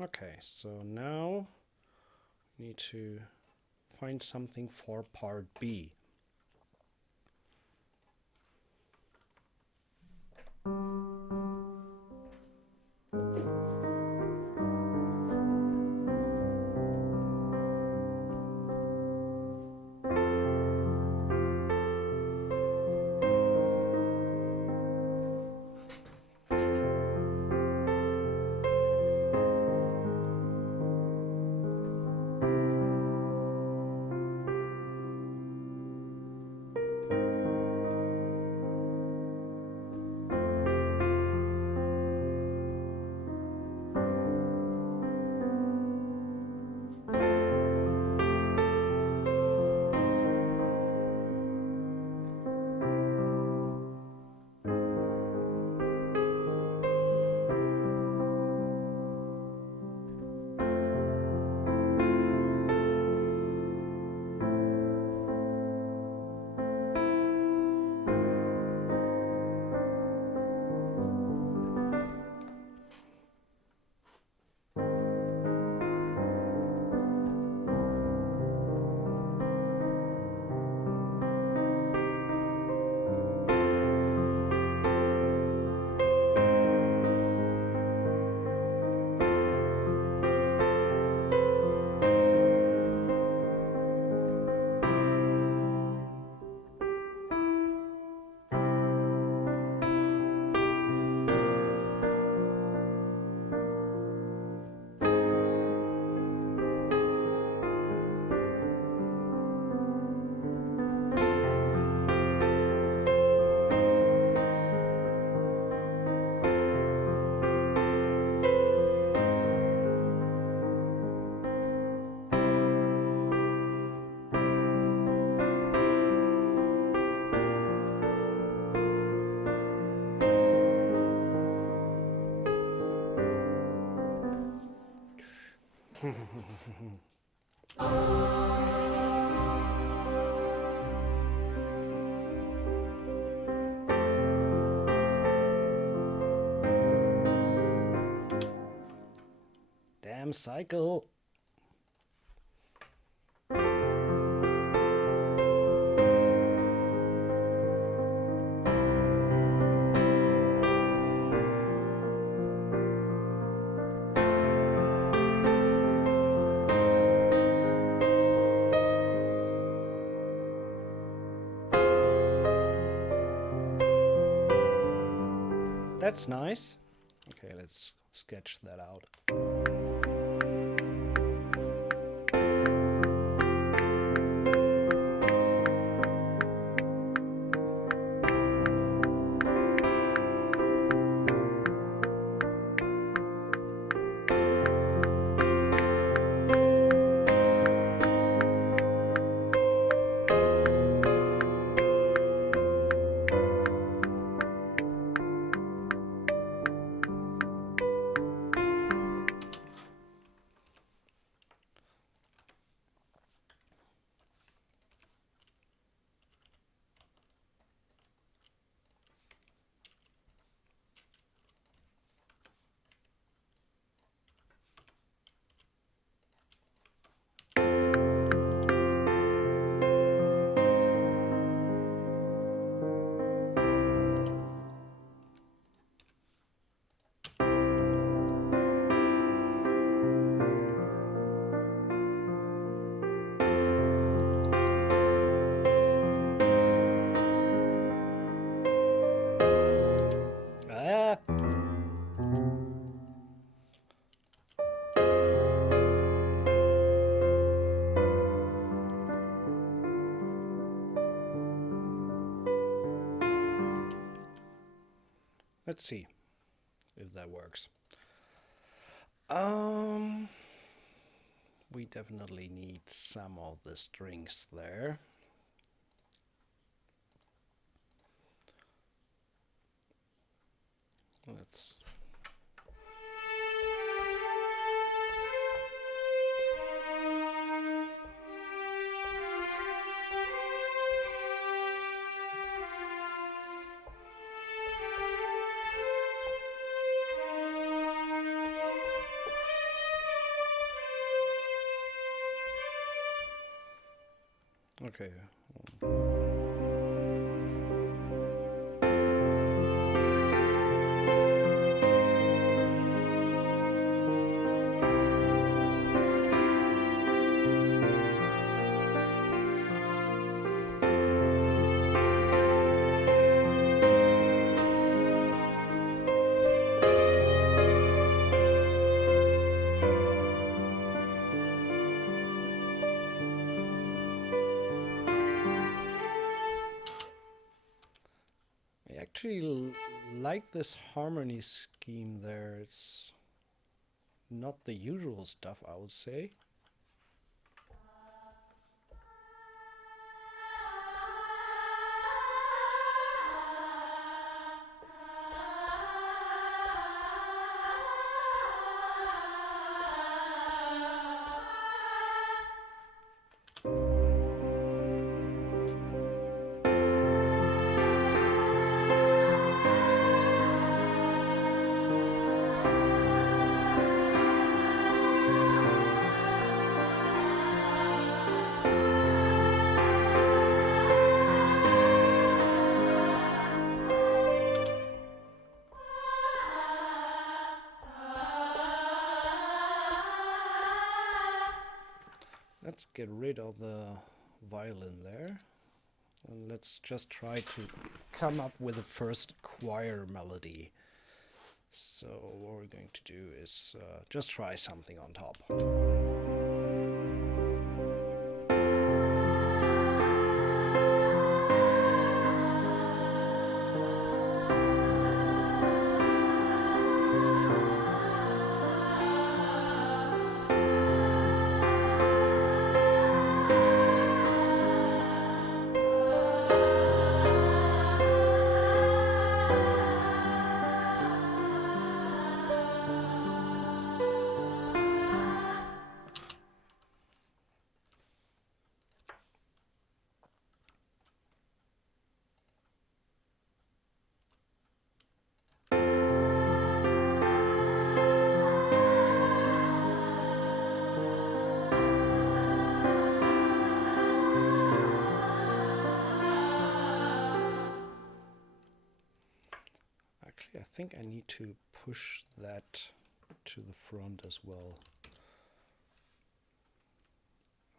Okay, so now we need to find something for part B. Damn cycle. That's nice. Okay, let's sketch that out. Let's see if that works. We definitely need some of the strings there. Let's okay. I actually like this harmony scheme there. It's not the usual stuff, I would say. Let's get rid of the violin there. And let's just try to come up with the first choir melody. So what we're going to do is just try something on top. I think I need to push that to the front as well.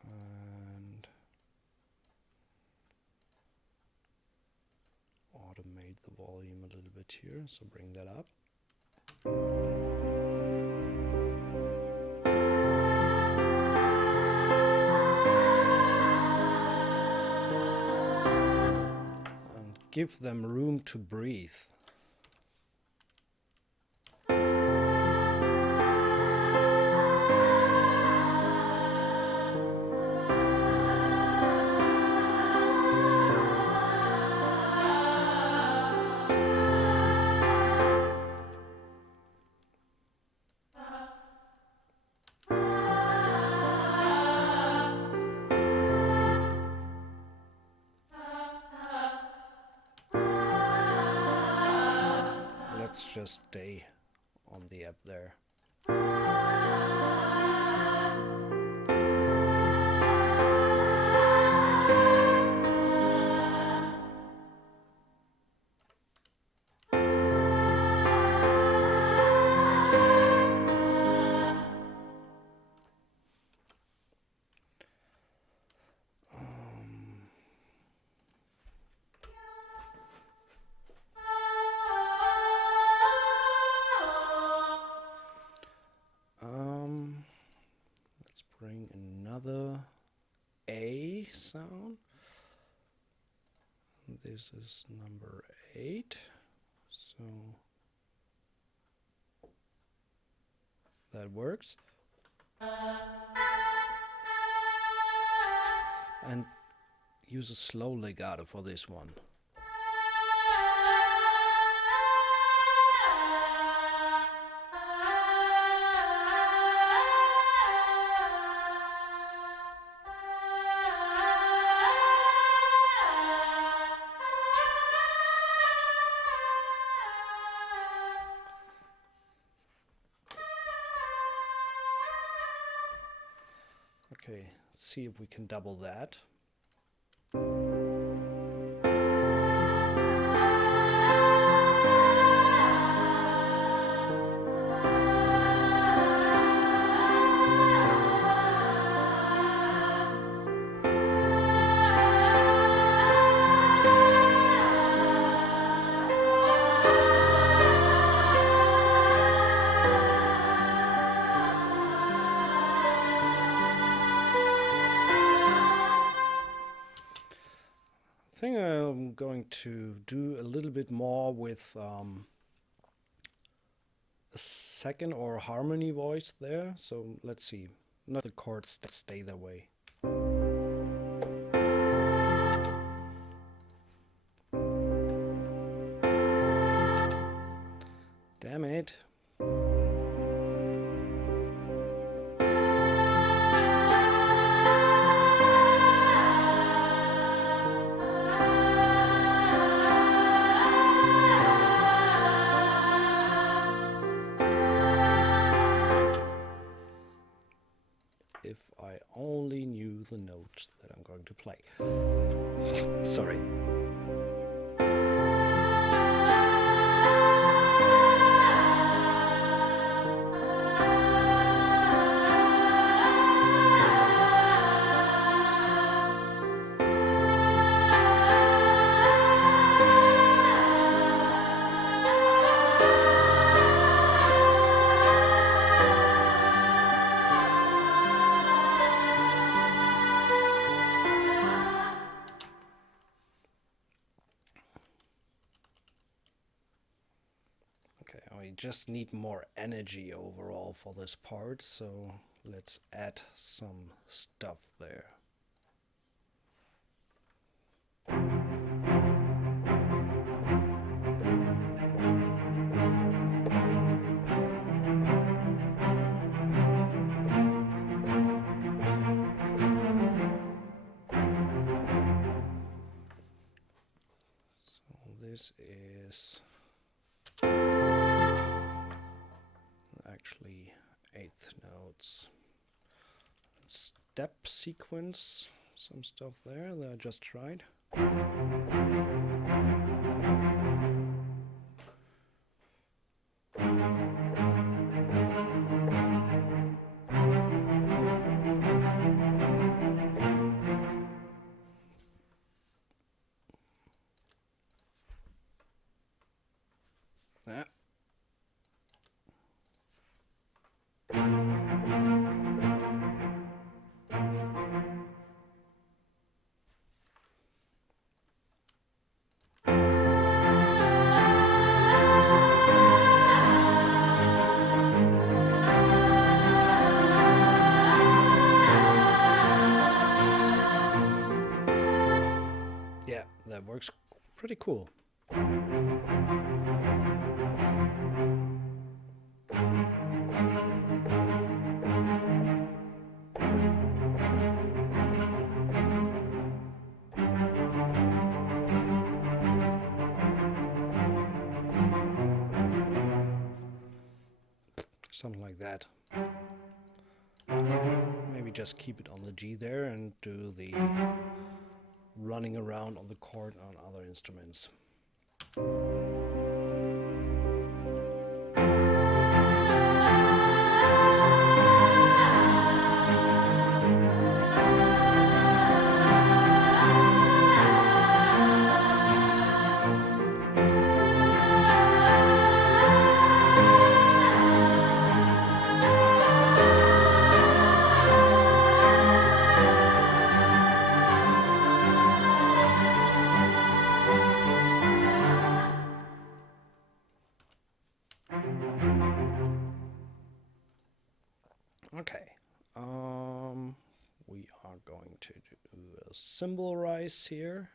And automate the volume a little bit here, so bring that up. And give them room to breathe. Let's just stay on the app there. Let's bring another A sound. This is number 8. So That works. And use a slow legato for this one. Okay, see if we can double that. I think I'm going to do a little bit more with a second or harmony voice there. So let's see. Not the chords that stay that way. Damn it. If I only knew the notes that I'm going to play. Sorry. I just need more energy overall for this part, so let's add some stuff there. So this is actually eighth notes. Step sequence, some stuff there that I just tried. That works pretty cool. Something like that. Maybe just keep it on the G there and do the running around on the chord on other instruments. to do a cymbal rise here.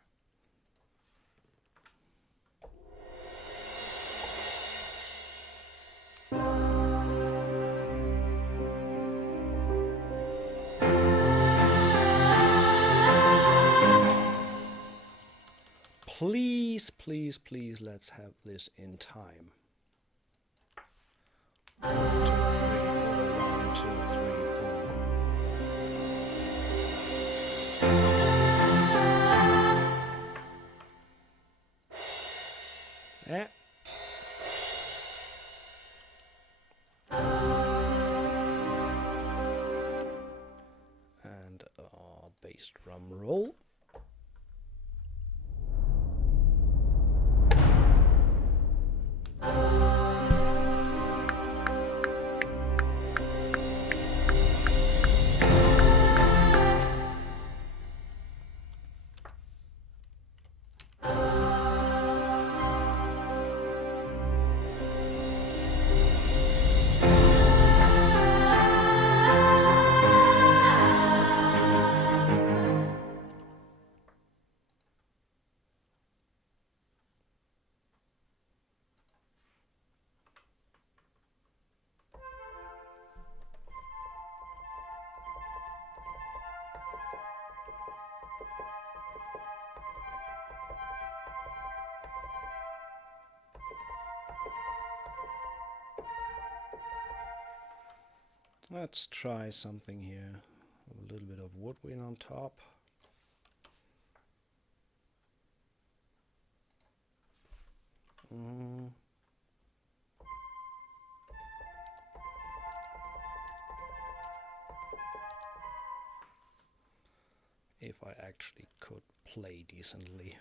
Please, please, please, let's have this in time. 1, 2, 3, 4, 1, 2, 3, 4. Yeah. And a bass drum roll. Let's try something here. A little bit of woodwind on top. If I actually could play decently.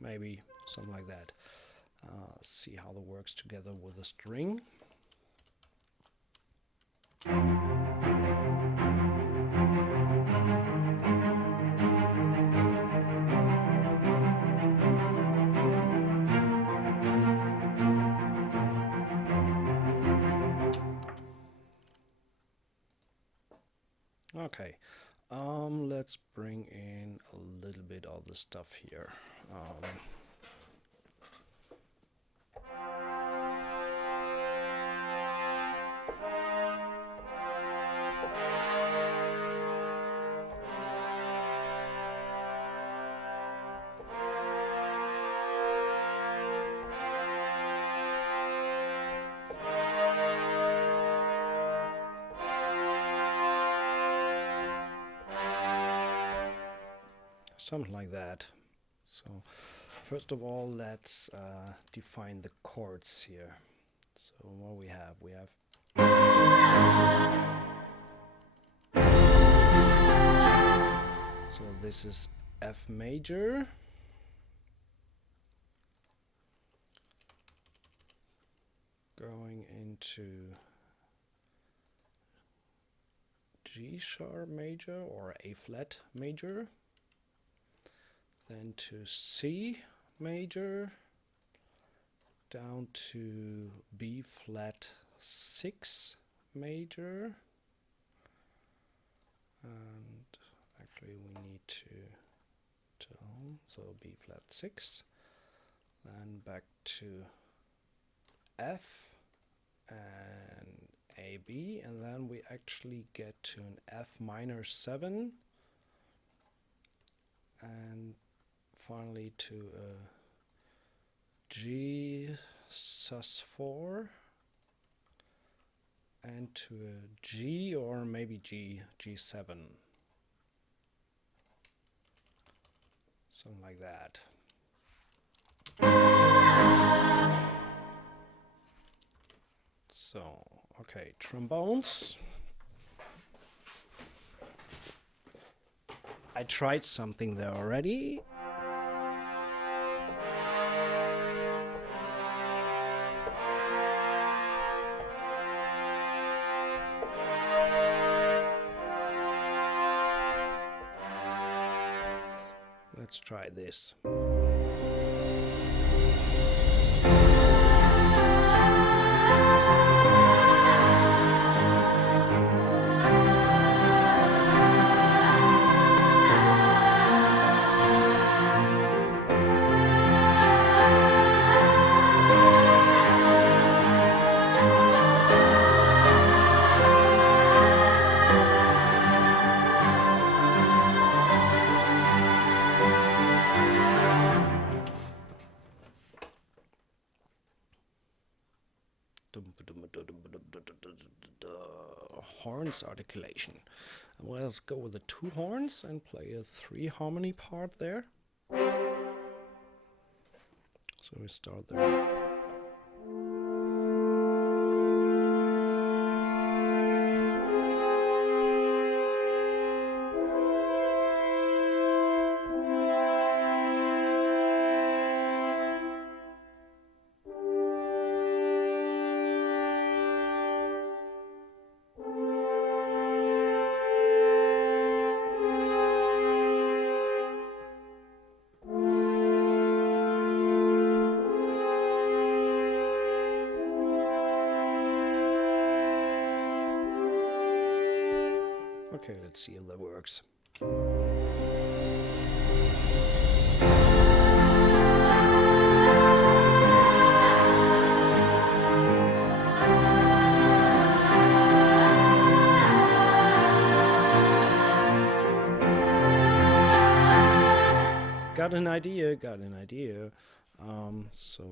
Maybe something like that. See how that works together with the string. Okay, let's bring in a little bit of the stuff here. Something like that. So first of all, let's define the chords here. So what we have so this is F major, going into G sharp major or A flat major, then to C major, down to B flat 6 major, and actually we need to tone, so B flat 6, then back to F and A, B, and then we actually get to an F minor 7, and finally to a G sus4, and to a G or maybe G7, something like that. So, okay, trombones. I tried something there already. Let's try this. Horns articulation. Well, let's go with the 2 horns and play a 3 harmony part there. So we start there. Okay, let's see if that works. Got an idea. So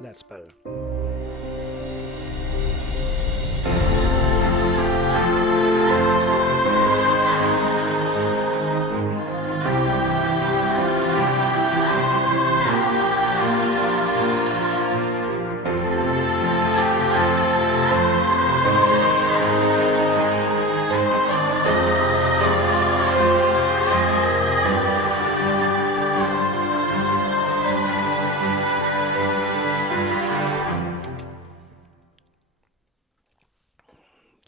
that's better.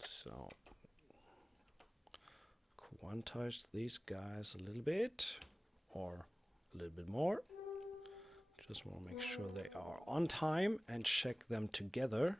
So quantize these guys a little bit, or a little bit more. Just want to make sure they are on time and check them together.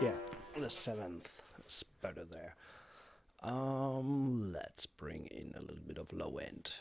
Yeah, the 7th is better there. Let's bring in a little bit of low end.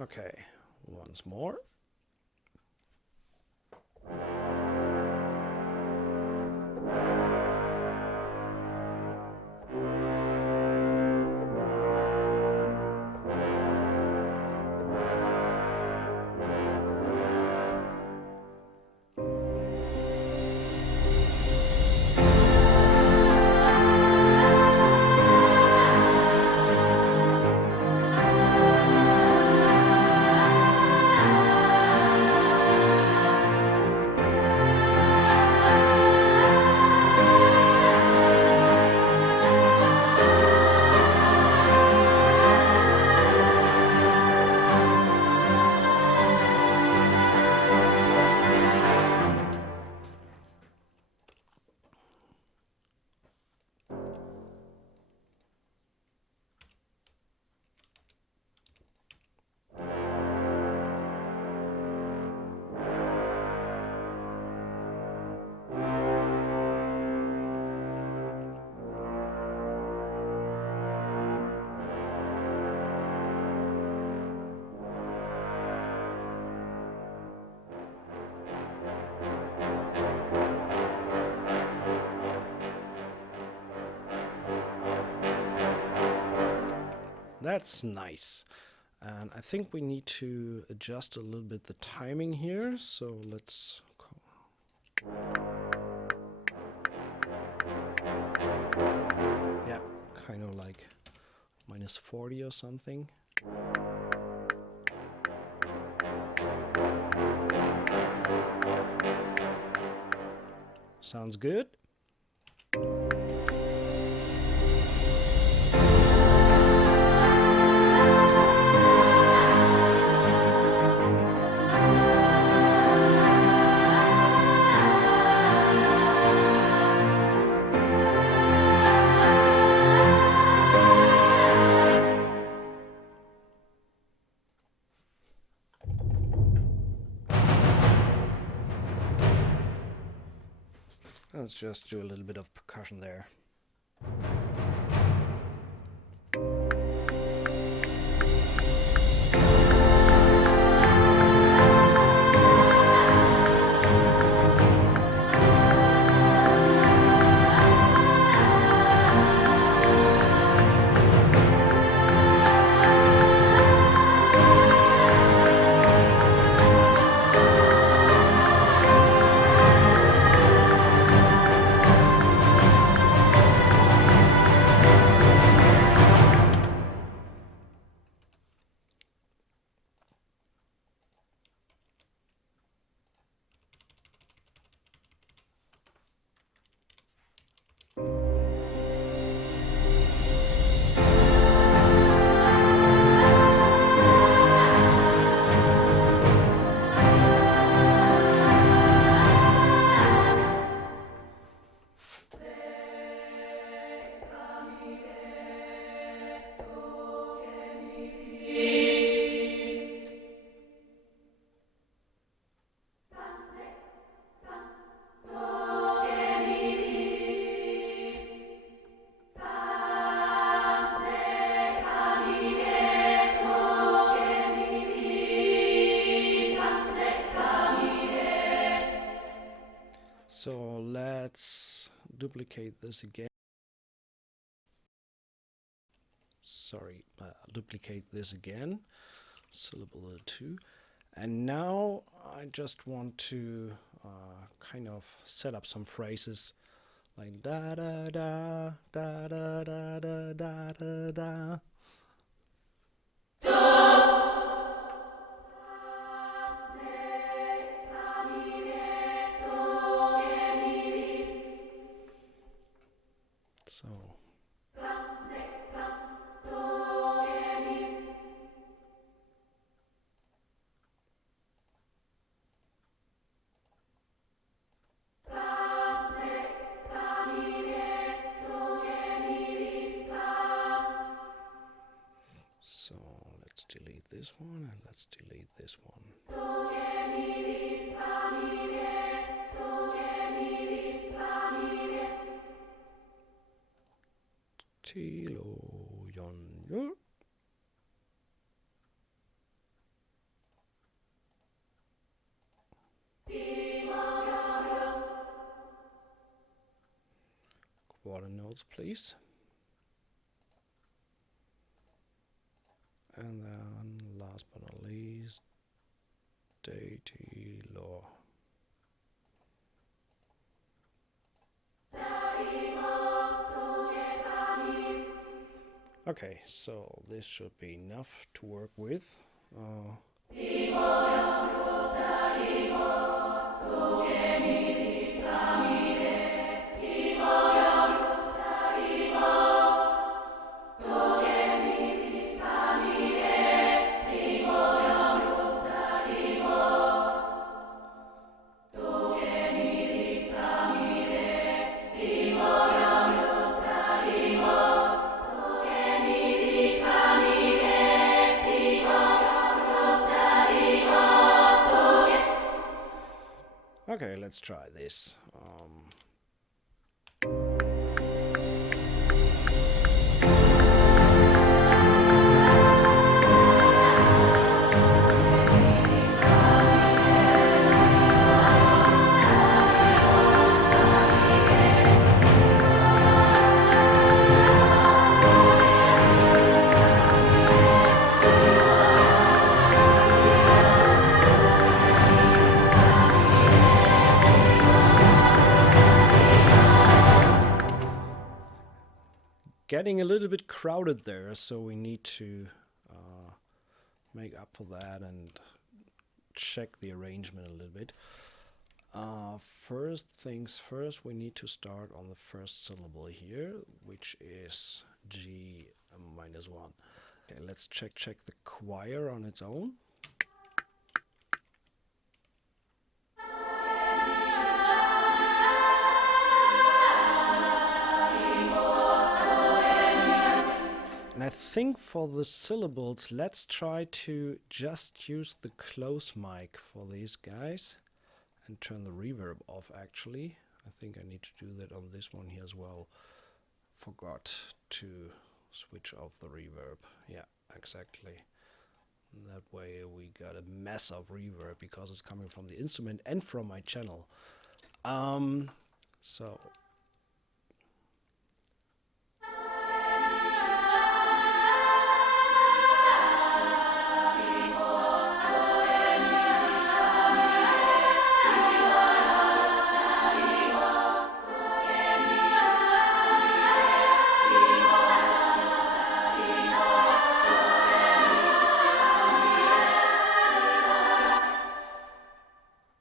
Okay, once more. That's nice. And I think we need to adjust a little bit the timing here. So let's yeah, kind of like -40 or something. Sounds good. Let's just do a little bit of percussion there. So let's duplicate this again. Sorry, duplicate this again. Syllable 2. And now I just want to kind of set up some phrases like da da da da da da da da da da. So let's delete this one and let's delete this one. Tilo yon. Quarter notes, please. And then last but not least, deity law. Okay, so this should be enough to work with. Okay, let's try this. getting a little bit crowded there, so we need to make up for that and check the arrangement a little bit. First things first, we need to start on the first syllable here, which is G minus 1. Okay, let's check the choir on its own. And I think for the syllables, let's try to just use the close mic for these guys and turn the reverb off, actually. I think I need to do that on this one here as well. Forgot to switch off the reverb. Yeah, exactly. That way we got a mess of reverb because it's coming from the instrument and from my channel. So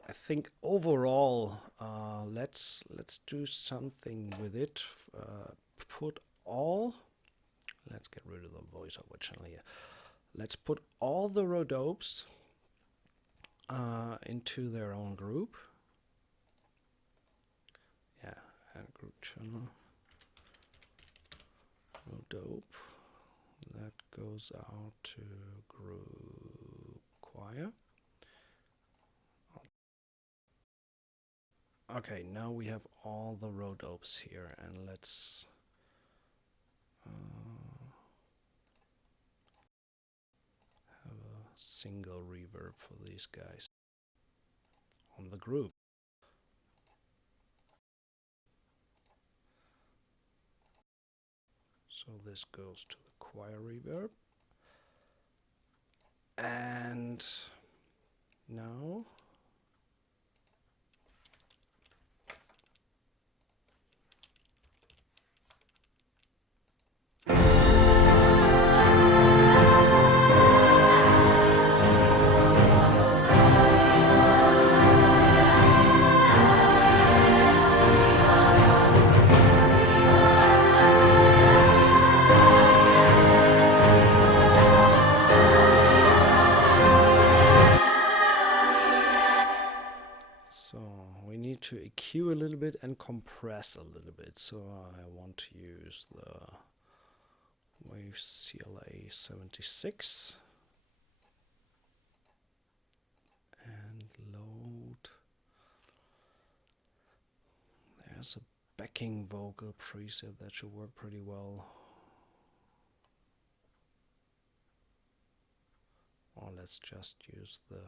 I think overall, let's do something with it. Put all. Let's get rid of the voiceover channel here. Let's put all the Rhodopes into their own group. Yeah, add group channel. Rhodope. That goes out to group choir. Okay, now we have all the Rhodopes here, and let's have a single reverb for these guys on the group. So this goes to the choir reverb. And now to EQ a little bit and compress a little bit. So I want to use the Wave CLA 76 and load. There's a backing vocal preset that should work pretty well. Or let's just use the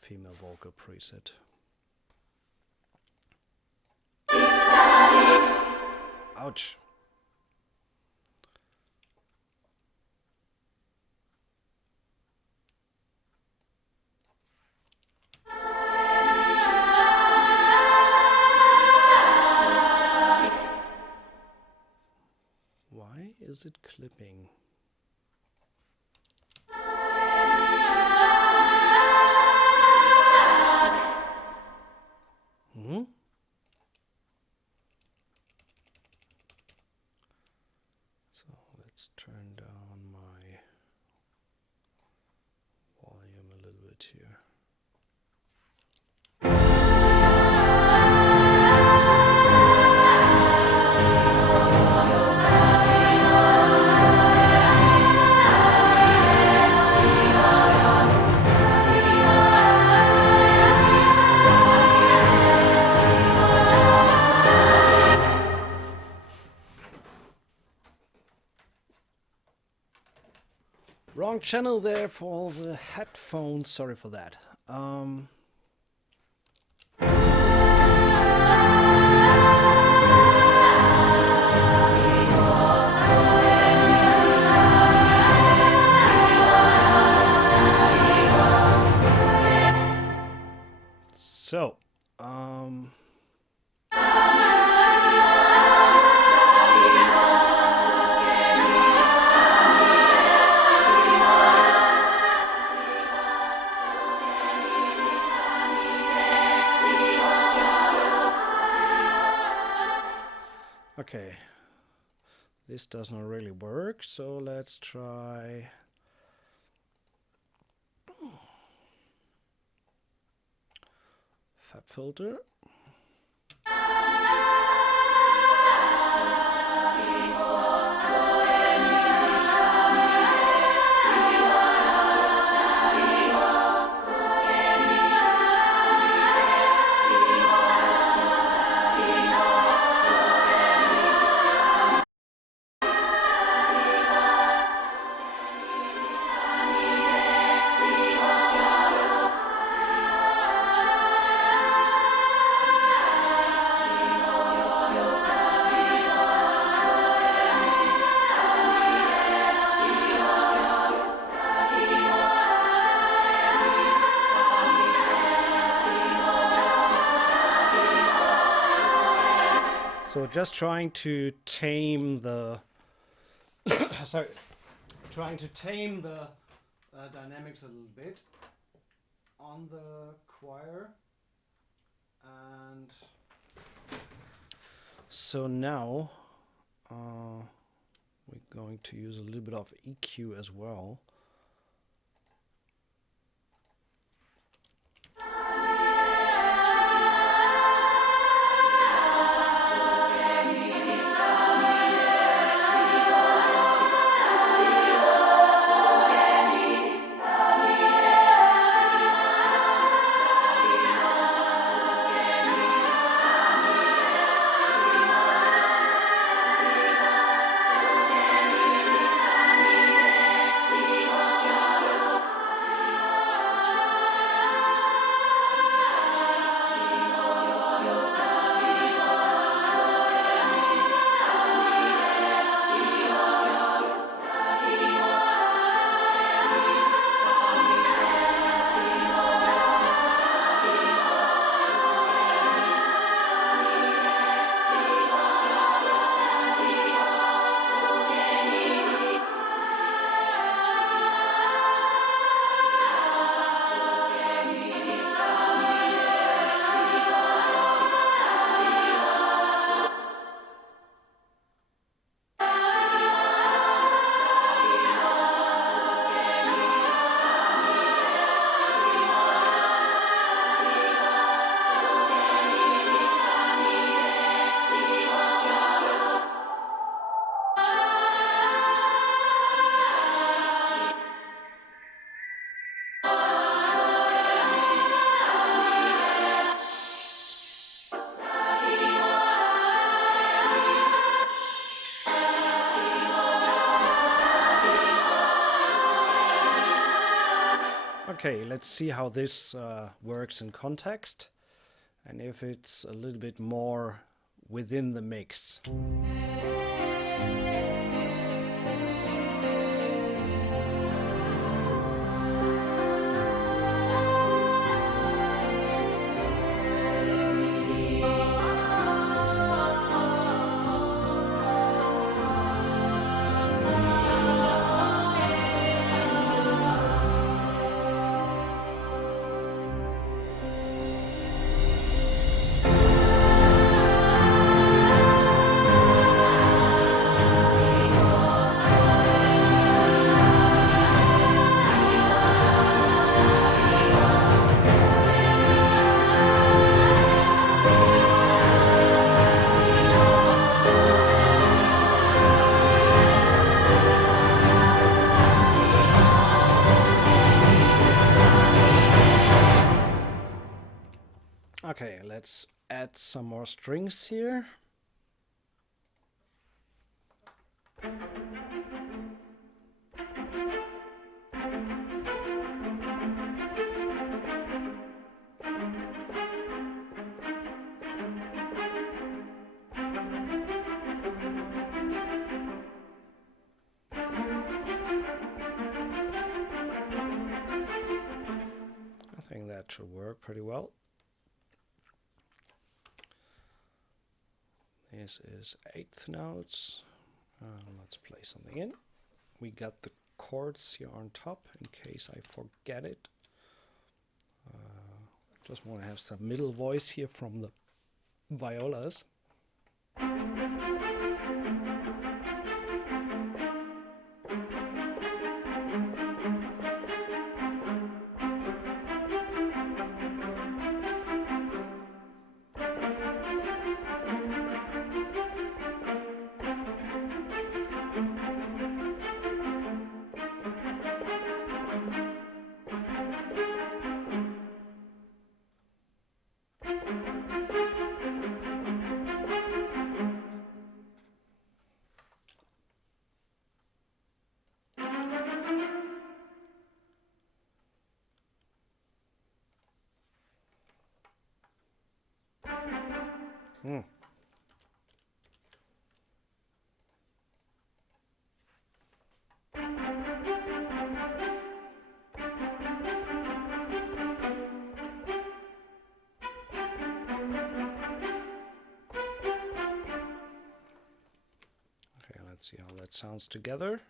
female vocal preset. Ouch. Why is it clipping? So let's turn down my volume a little bit here. Wrong channel there for all the headphones. Sorry for that. So, this does not really work, so let's try Fab Filter. So just trying to tame the sorry, trying to tame the dynamics a little bit on the choir. And so now we're going to use a little bit of EQ as well. Okay, let's see how this works in context and if it's a little bit more within the mix. Okay, let's add some more strings here. I think that should work pretty well. This is eighth notes. Let's play something in. We got the chords here on top in case I forget it. Just want to have some middle voice here from the violas. Okay, let's see how that sounds together.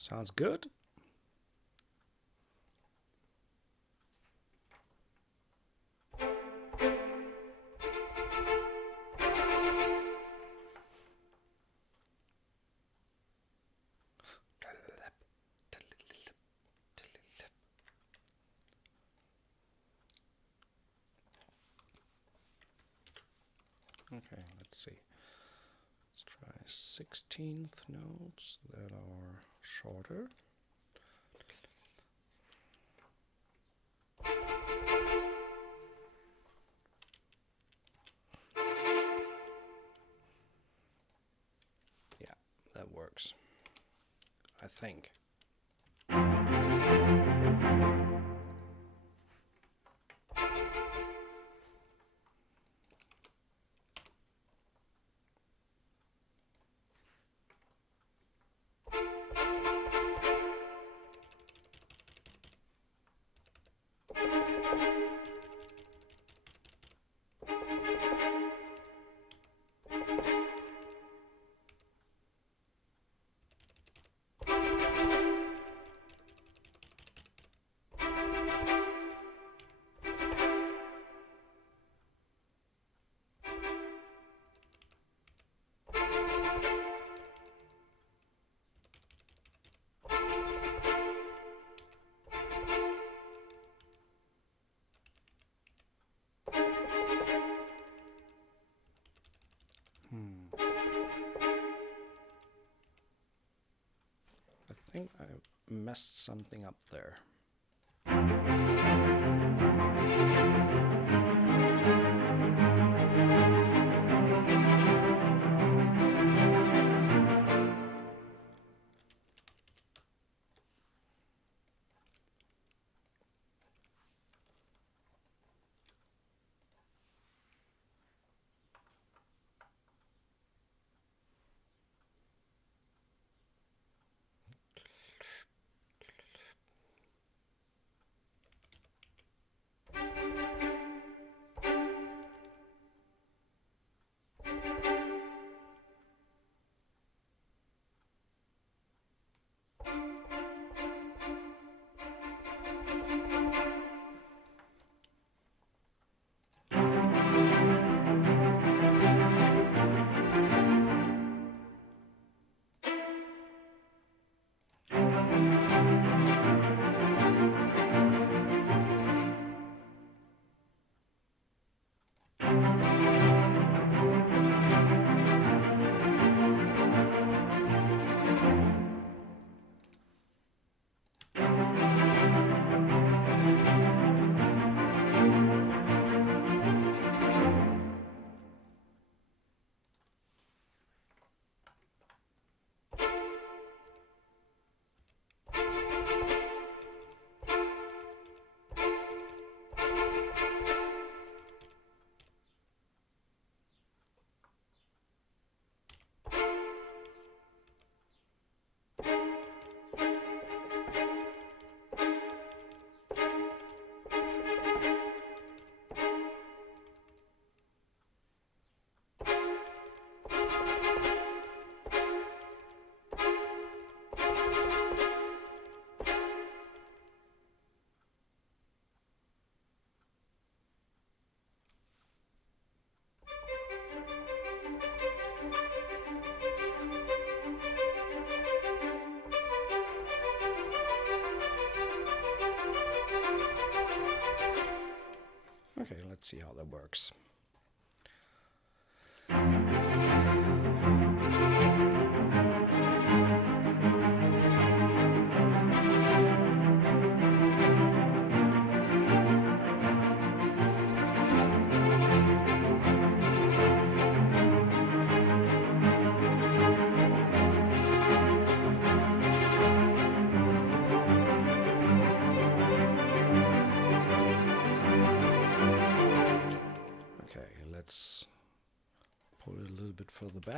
Sounds good. Okay, let's see. Let's try 16th notes that are shorter. Yeah, that works, I think. I think I messed something up there. Okay, let's see how that works.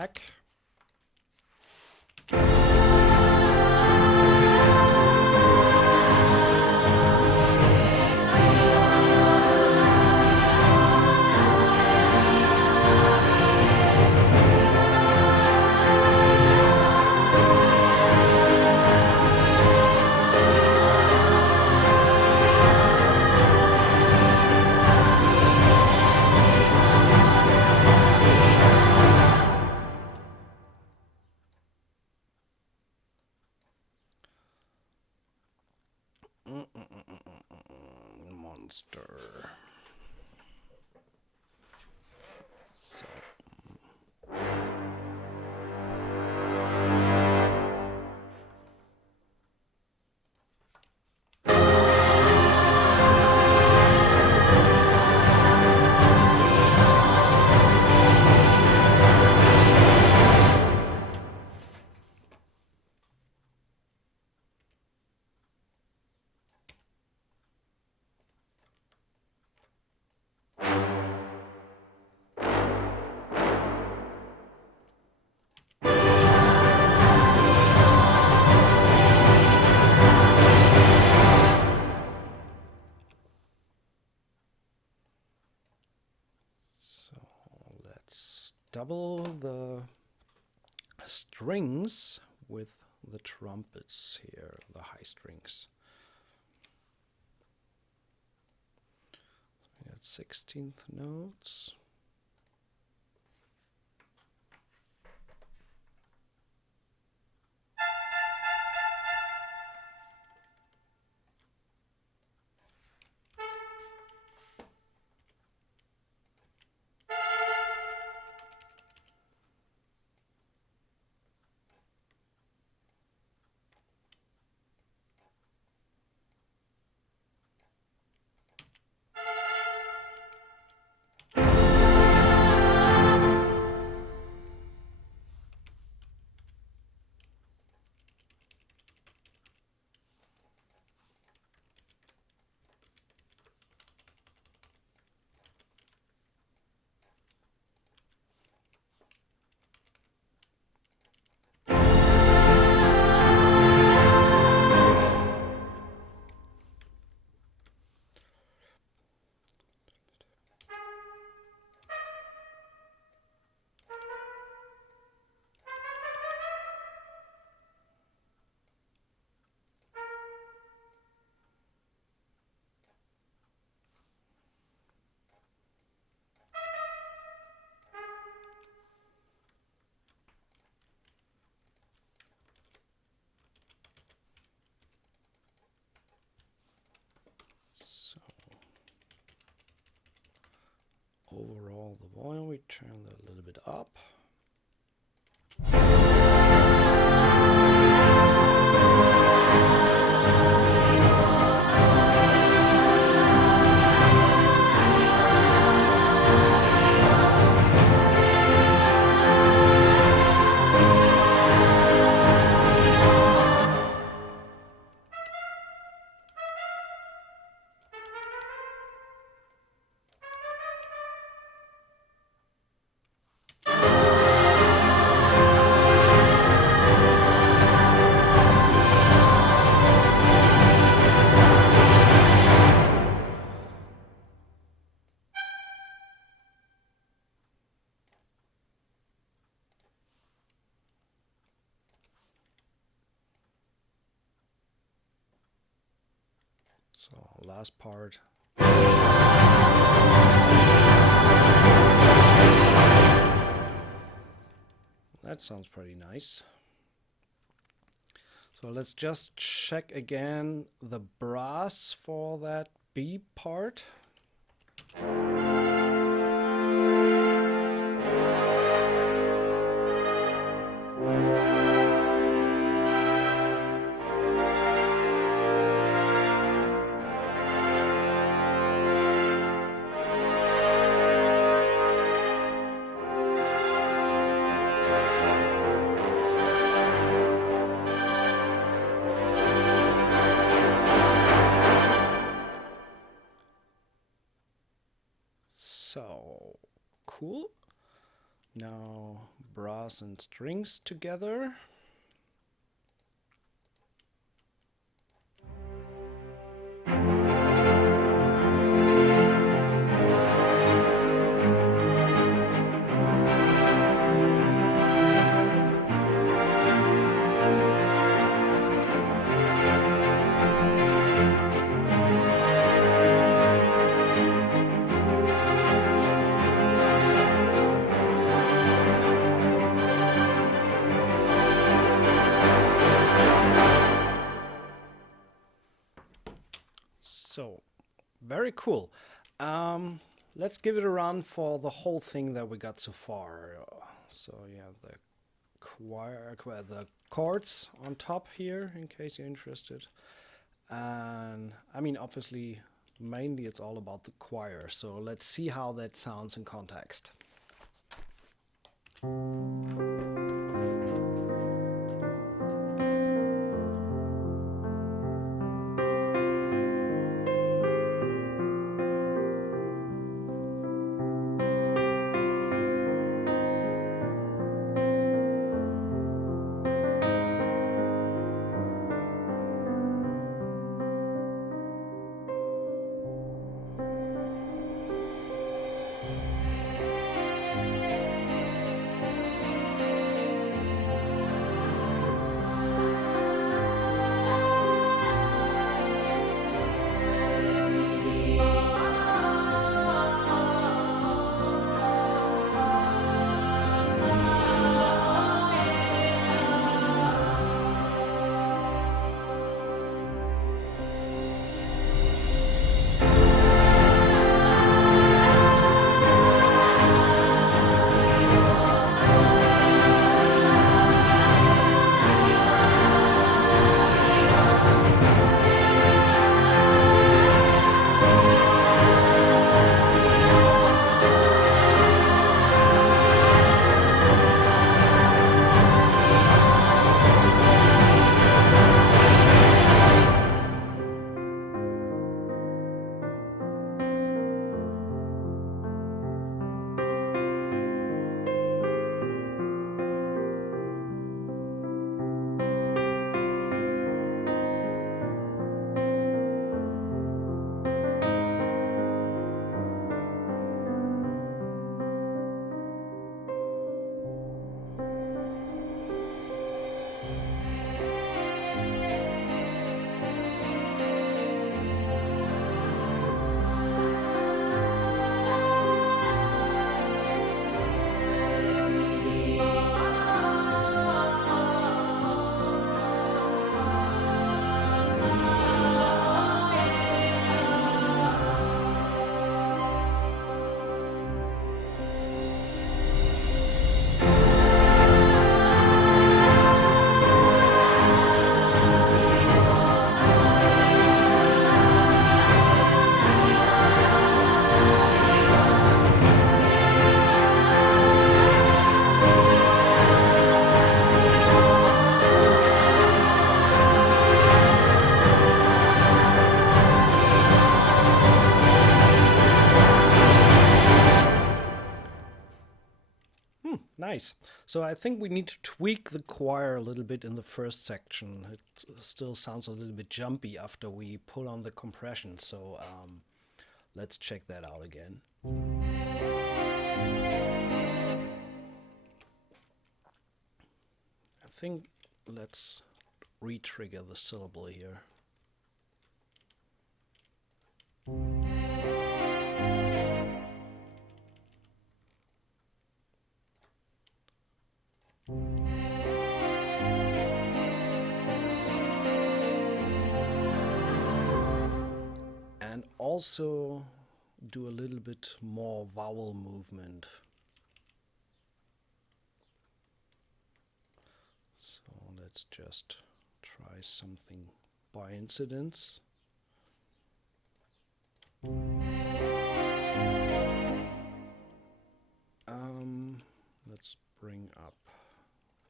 back. Monster. So. Double the strings with the trumpets here, the high strings. So we got 16th notes. Overall, the volume, we turn that a little bit up. So last part. That sounds pretty nice. So let's just check again the brass for that B part. So cool. Now brass and strings together. So, very cool. Let's give it a run for the whole thing that we got so far. So you have the the chords on top here, in case you're interested. And I mean, obviously, mainly it's all about the choir. So let's see how that sounds in context. Nice. So I think we need to tweak the choir a little bit in the first section. It still sounds a little bit jumpy after we pull on the compression. So let's check that out again. I think let's re-trigger the syllable here. And also do a little bit more vowel movement. So let's just try something by incidence. Let's bring up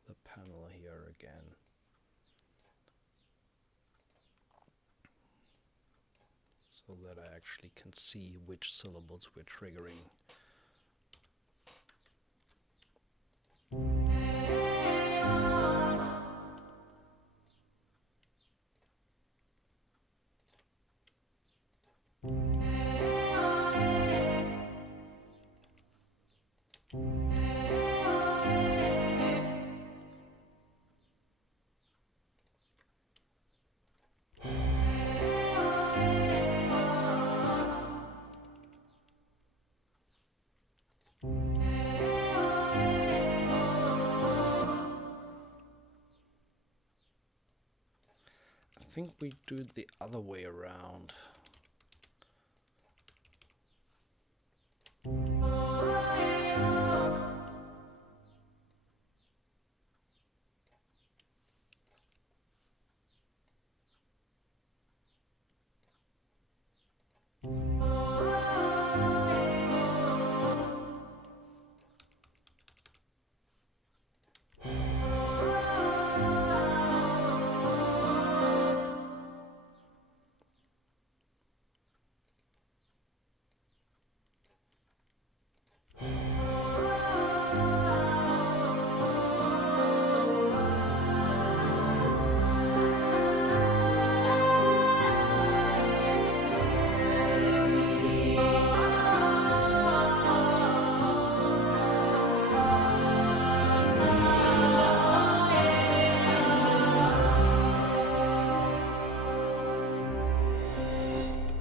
the panel here again. So that I actually can see which syllables we're triggering. think we do it the other way around.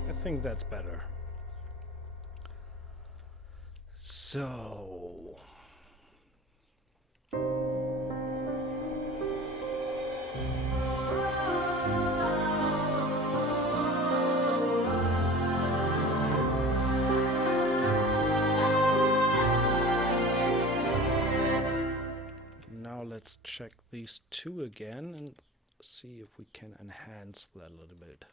I think that's better. So now let's check these two again and see if we can enhance that a little bit.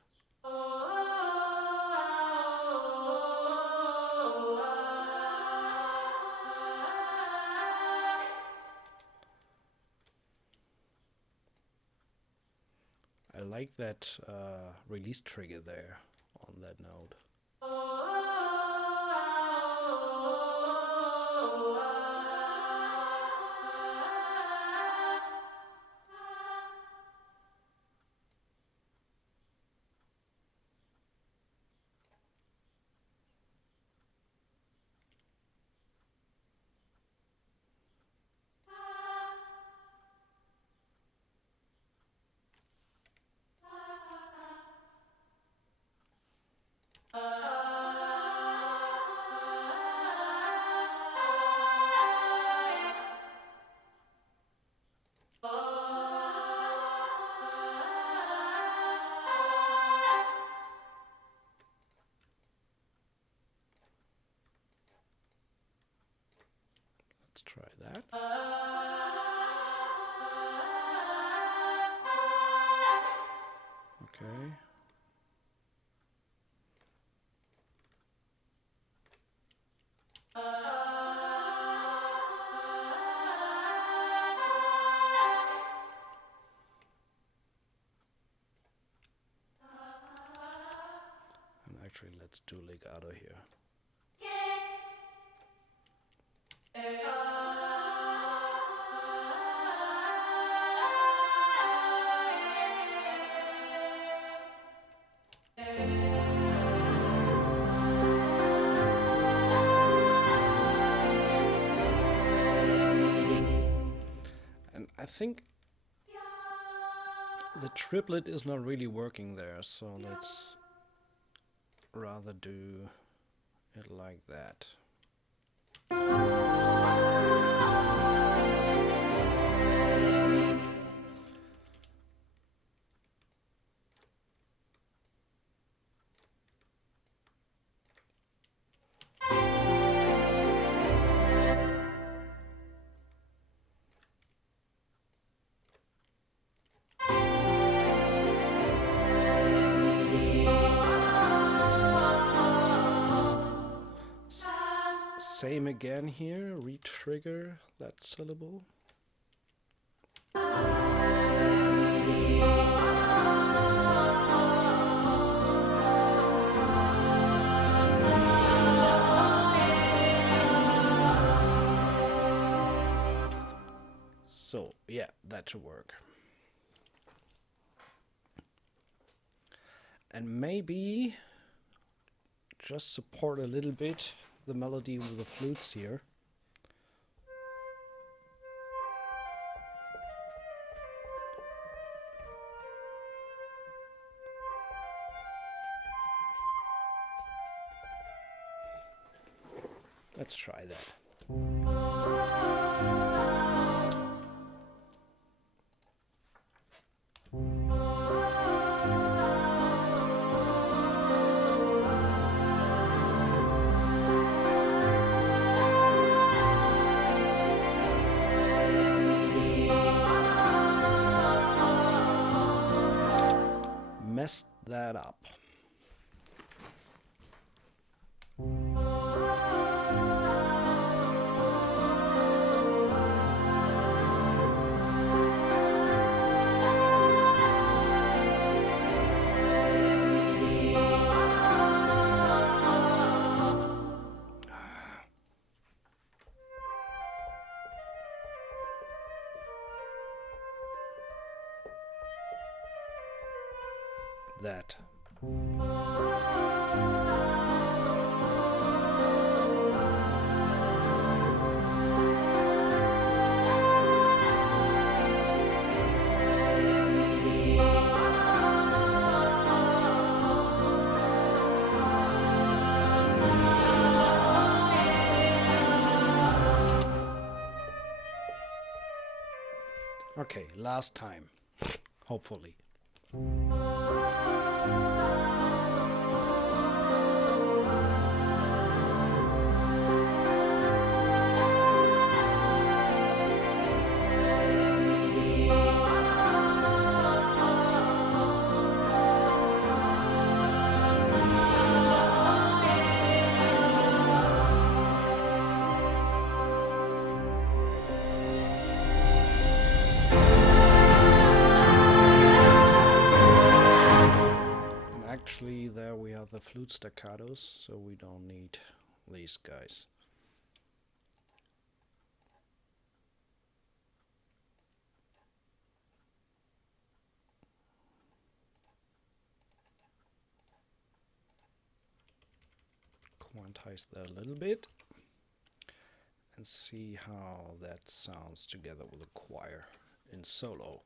I like that release trigger there on that note. Let's try that. Okay. And actually, let's do legato here. I think the triplet is not really working there, so let's rather do it like that. Same again here, re-trigger that syllable. So yeah, that should work. And maybe just support a little bit the melody with the flutes here. Let's try that. that up. That. Okay, last time, hopefully. Actually, there we have the flute staccatos, so we don't need these guys. Quantize that a little bit and see how that sounds together with a choir in solo.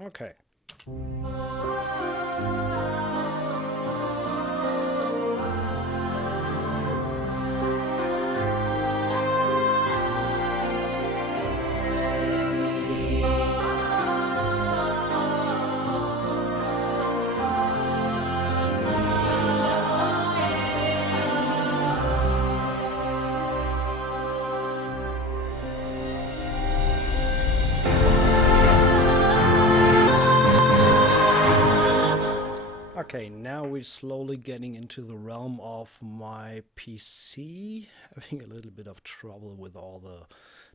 Okay. Okay, now we're slowly getting into the realm of my PC. Having a little bit of trouble with all the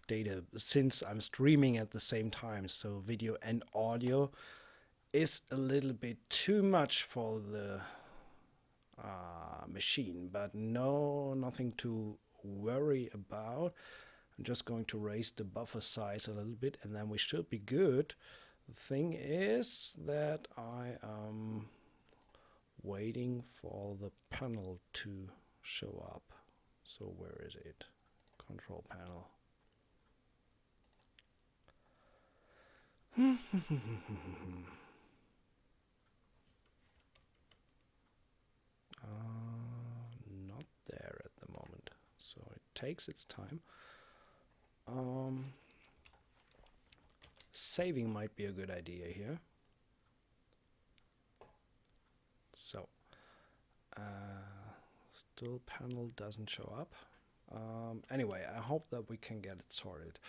data since I'm streaming at the same time, so video and audio is a little bit too much for the machine, but nothing to worry about. I'm just going to raise the buffer size a little bit and then we should be good. The thing is that I am waiting for the panel to show up. So where is it? Control panel. Not there at the moment, so it takes its time. Saving might be a good idea here. So, still panel doesn't show up. Anyway, I hope that we can get it sorted.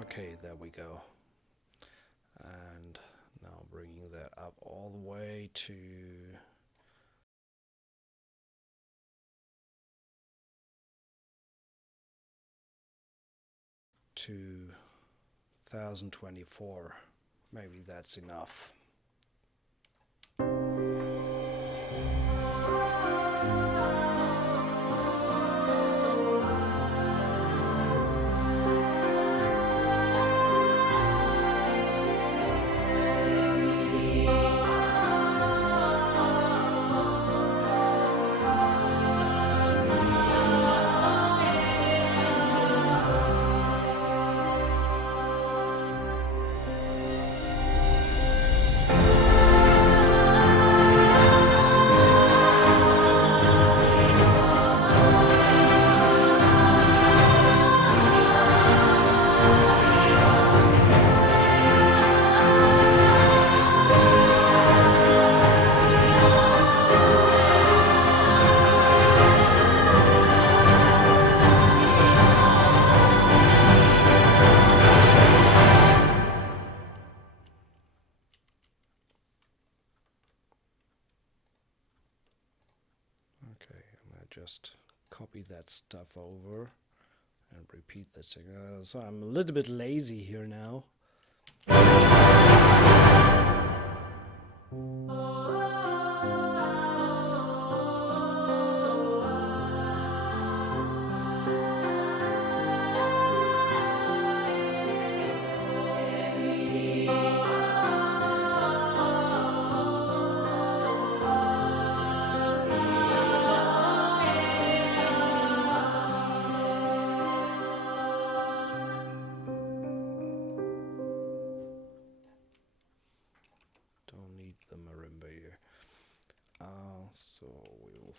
Okay, there we go. And now bringing that up all the way to 2024. Maybe that's enough. Just copy that stuff over and repeat the signal. So I'm a little bit lazy here now. So we will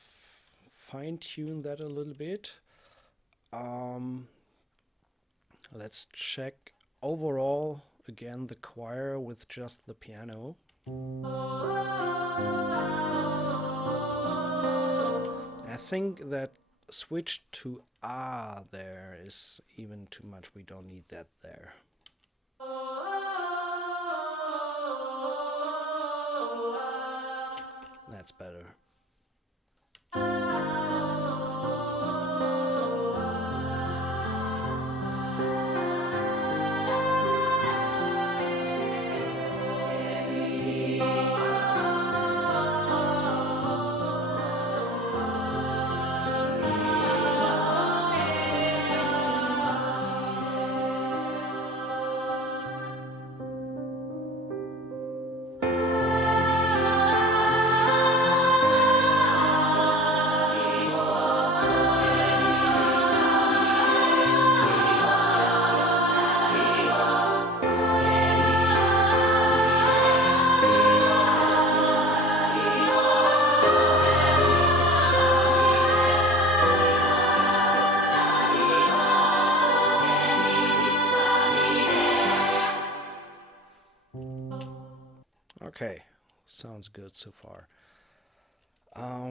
fine-tune that a little bit. Let's check overall again the choir with just the piano. I think that switch to ah there is even too much. We don't need that there. That's better. Okay, sounds good so far.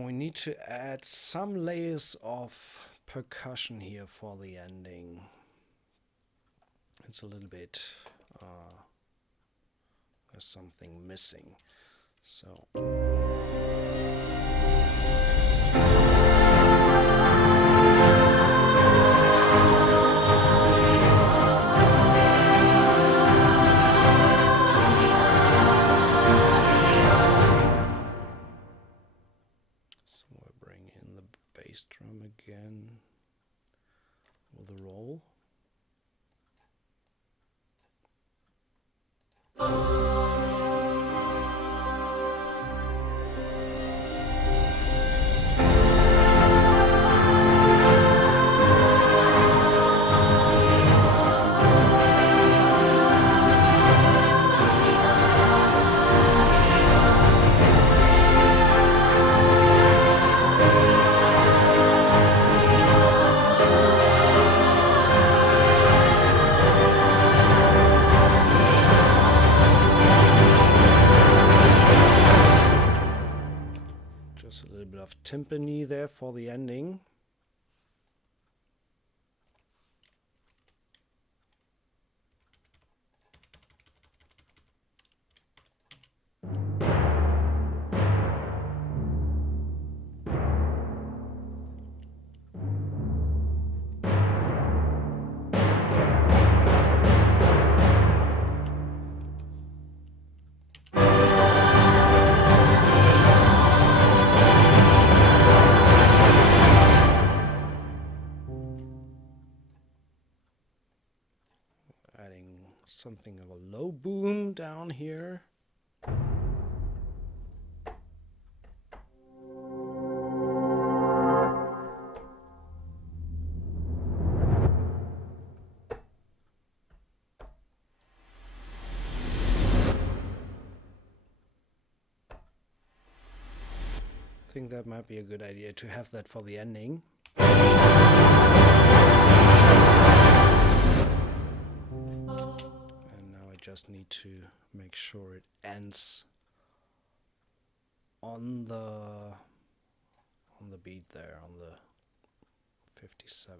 We need to add some layers of percussion here for the ending. It's a little bit, there's something missing. So. Drum again with a roll. Timpani there for the ending. something of a low boom down here. I think that might be a good idea to have that for the ending. And now I just need to make sure it ends on the beat there, on the 57.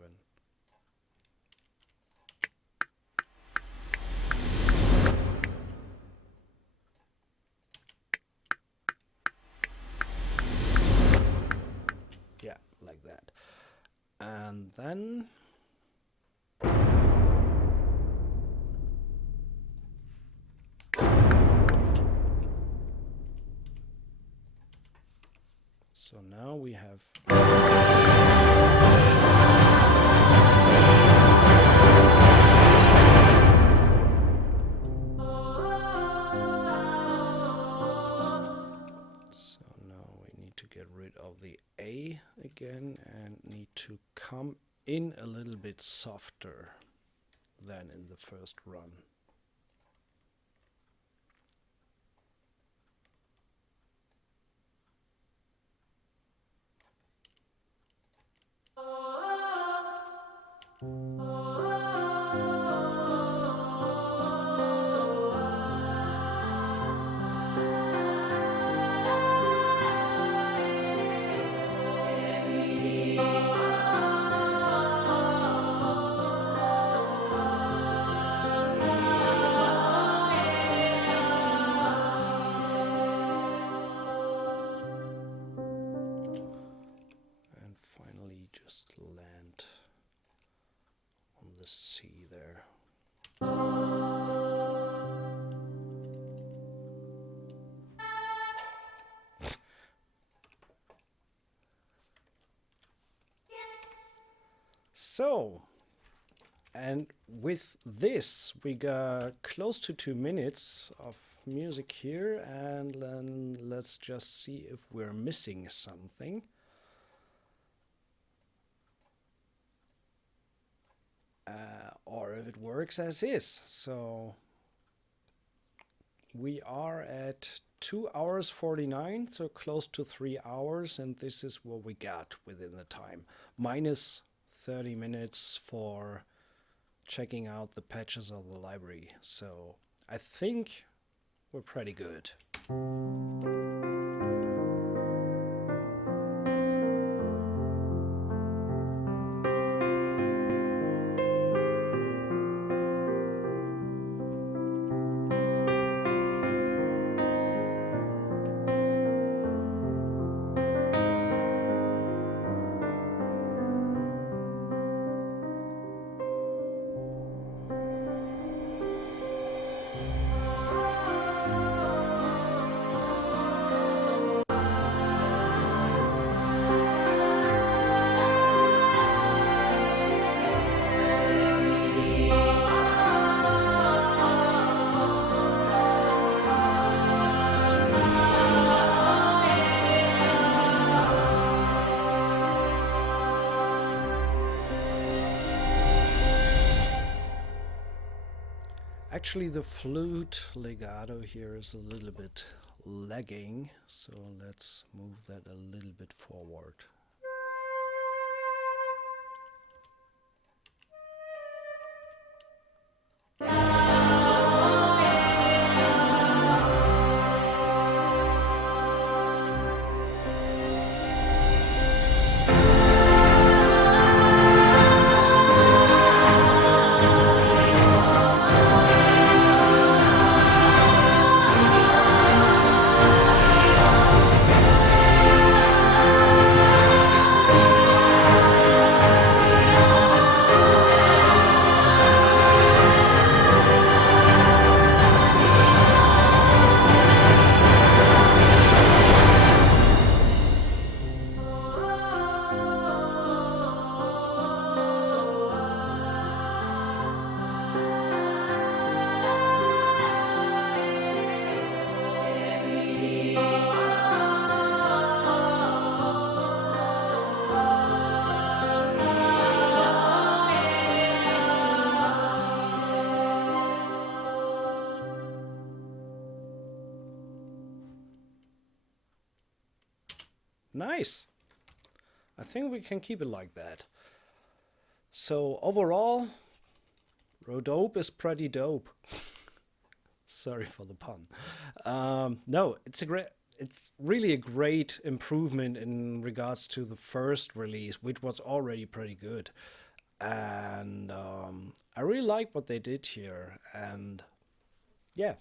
Yeah, like that. And then so now we have of the A again and need to come in a little bit softer than in the first run. Land on the C there. So, and with this we got close to 2 minutes of music here, and then let's just see if we're missing something. Or if it works as is. So we are at 2 hours 49, so close to 3 hours, and this is what we got within the time. Minus 30 minutes for checking out the patches of the library. So I think we're pretty good. Actually, the flute legato here is a little bit lagging, so let's move that a little bit forward. Nice. I think we can keep it like that. So overall, Rhodope is pretty dope. Sorry for the pun. No, it's really a great improvement in regards to the first release, which was already pretty good. And I really like what they did here. And yeah,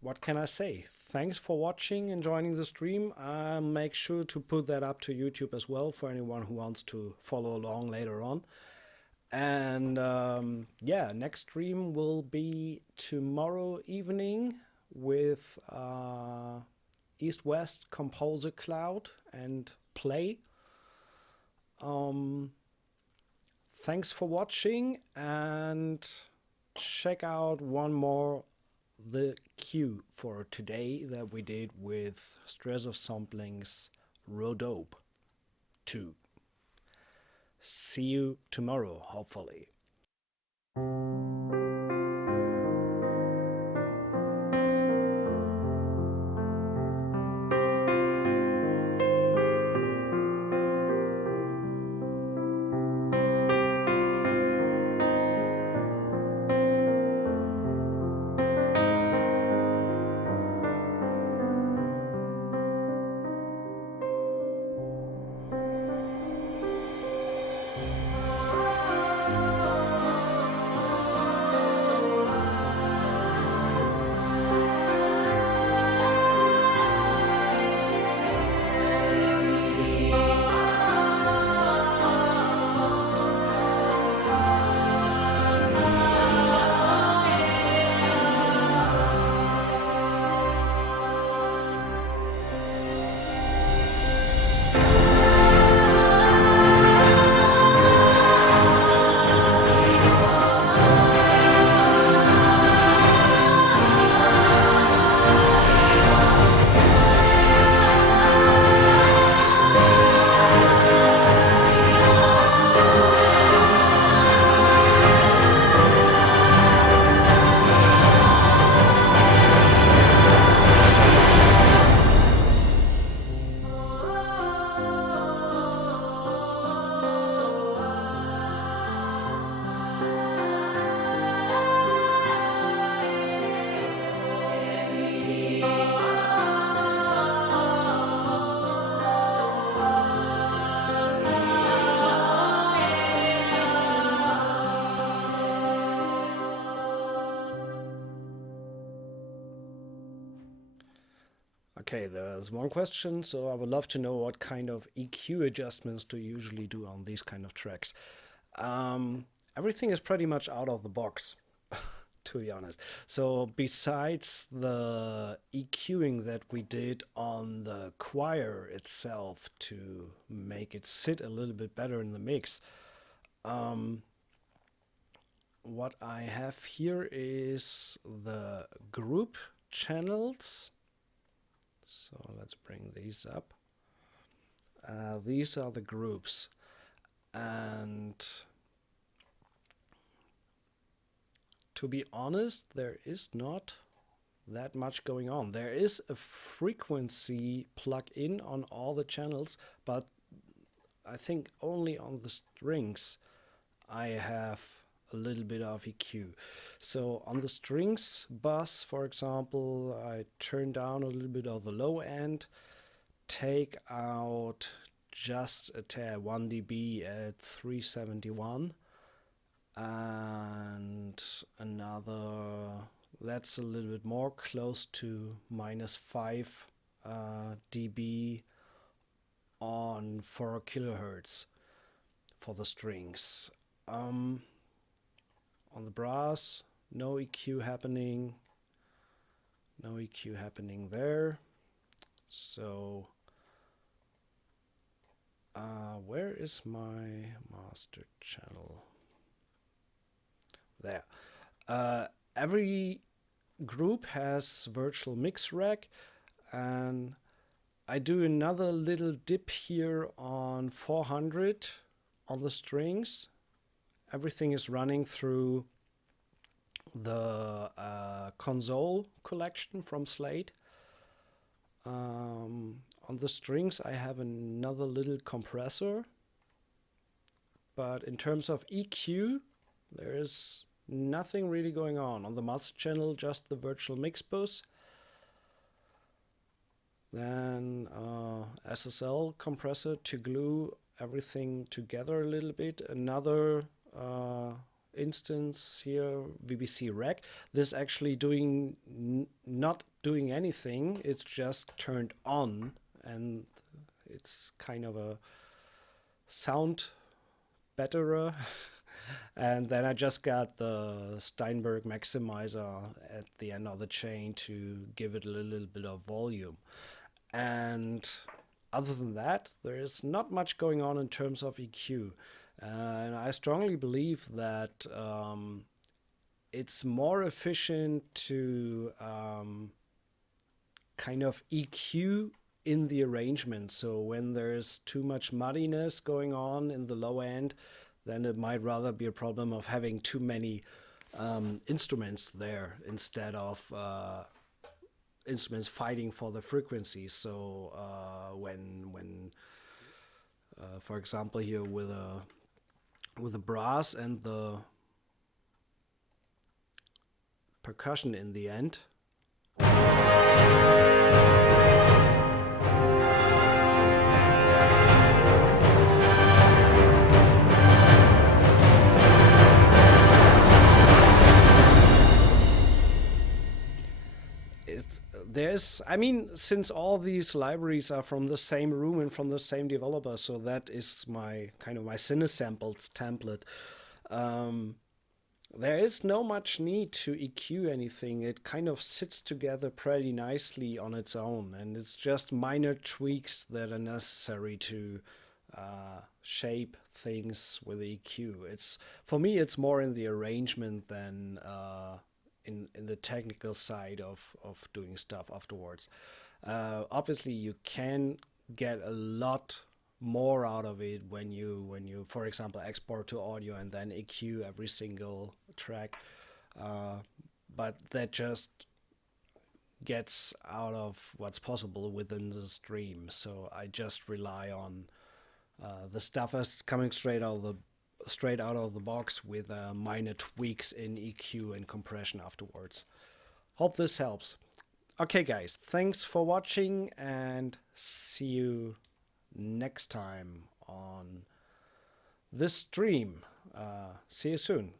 what can I say? Thanks for watching and joining the stream. I'll make sure to put that up to YouTube as well for anyone who wants to follow along later on. And yeah, next stream will be tomorrow evening with East West Composer Cloud and Play. Thanks for watching, and check out one more the cue for today that we did with Strezov Samplings Rhodope 2. See you tomorrow, hopefully. Okay, there's one question, so I would love to know what kind of EQ adjustments do you usually do on these kind of tracks. Everything is pretty much out of the box, to be honest. So besides the EQing that we did on the choir itself to make it sit a little bit better in the mix, what I have here is the group channels. So let's bring these up. These are the groups, and to be honest, there is not that much going on. There is a frequency plug-in on all the channels, but I think only on the strings I have a little bit of EQ. So on the strings bus, for example, I turn down a little bit of the low end, take out just a tad 1 dB at 371, and another that's a little bit more, close to -5 dB on 4 kilohertz for the strings. On the brass, no EQ happening. No EQ happening there. So, where is my master channel? There. Every group has virtual mix rack, and I do another little dip here on 400 on the strings. Everything is running through the console collection from Slate. On the strings I have another little compressor, but in terms of EQ there is nothing really going on. On the multi-channel, just the virtual mix bus. Then SSL compressor to glue everything together a little bit. Another instance here, VBC Rec. This actually doing not doing anything. It's just turned on, and it's kind of a sound betterer. And then I just got the Steinberg maximizer at the end of the chain to give it a little bit of volume. And other than that, there is not much going on in terms of EQ. And I strongly believe that it's more efficient to kind of EQ in the arrangement. So when there's too much muddiness going on in the low end, then it might rather be a problem of having too many instruments there instead of instruments fighting for the frequency. So when for example here with a brass and the percussion in the end, I mean, since all these libraries are from the same room and from the same developer, so that is my kind of my Cinesamples template. There is no much need to EQ anything. It kind of sits together pretty nicely on its own, and it's just minor tweaks that are necessary to shape things with EQ. For me, it's more in the arrangement than in the technical side of doing stuff afterwards. Obviously, you can get a lot more out of it when you, for example, export to audio and then EQ every single track. But that just gets out of what's possible within the stream. So I just rely on the stuff that's coming straight out of the box with minor tweaks in EQ and compression afterwards. Hope this helps. Okay guys, thanks for watching and see you next time on this stream. See you soon.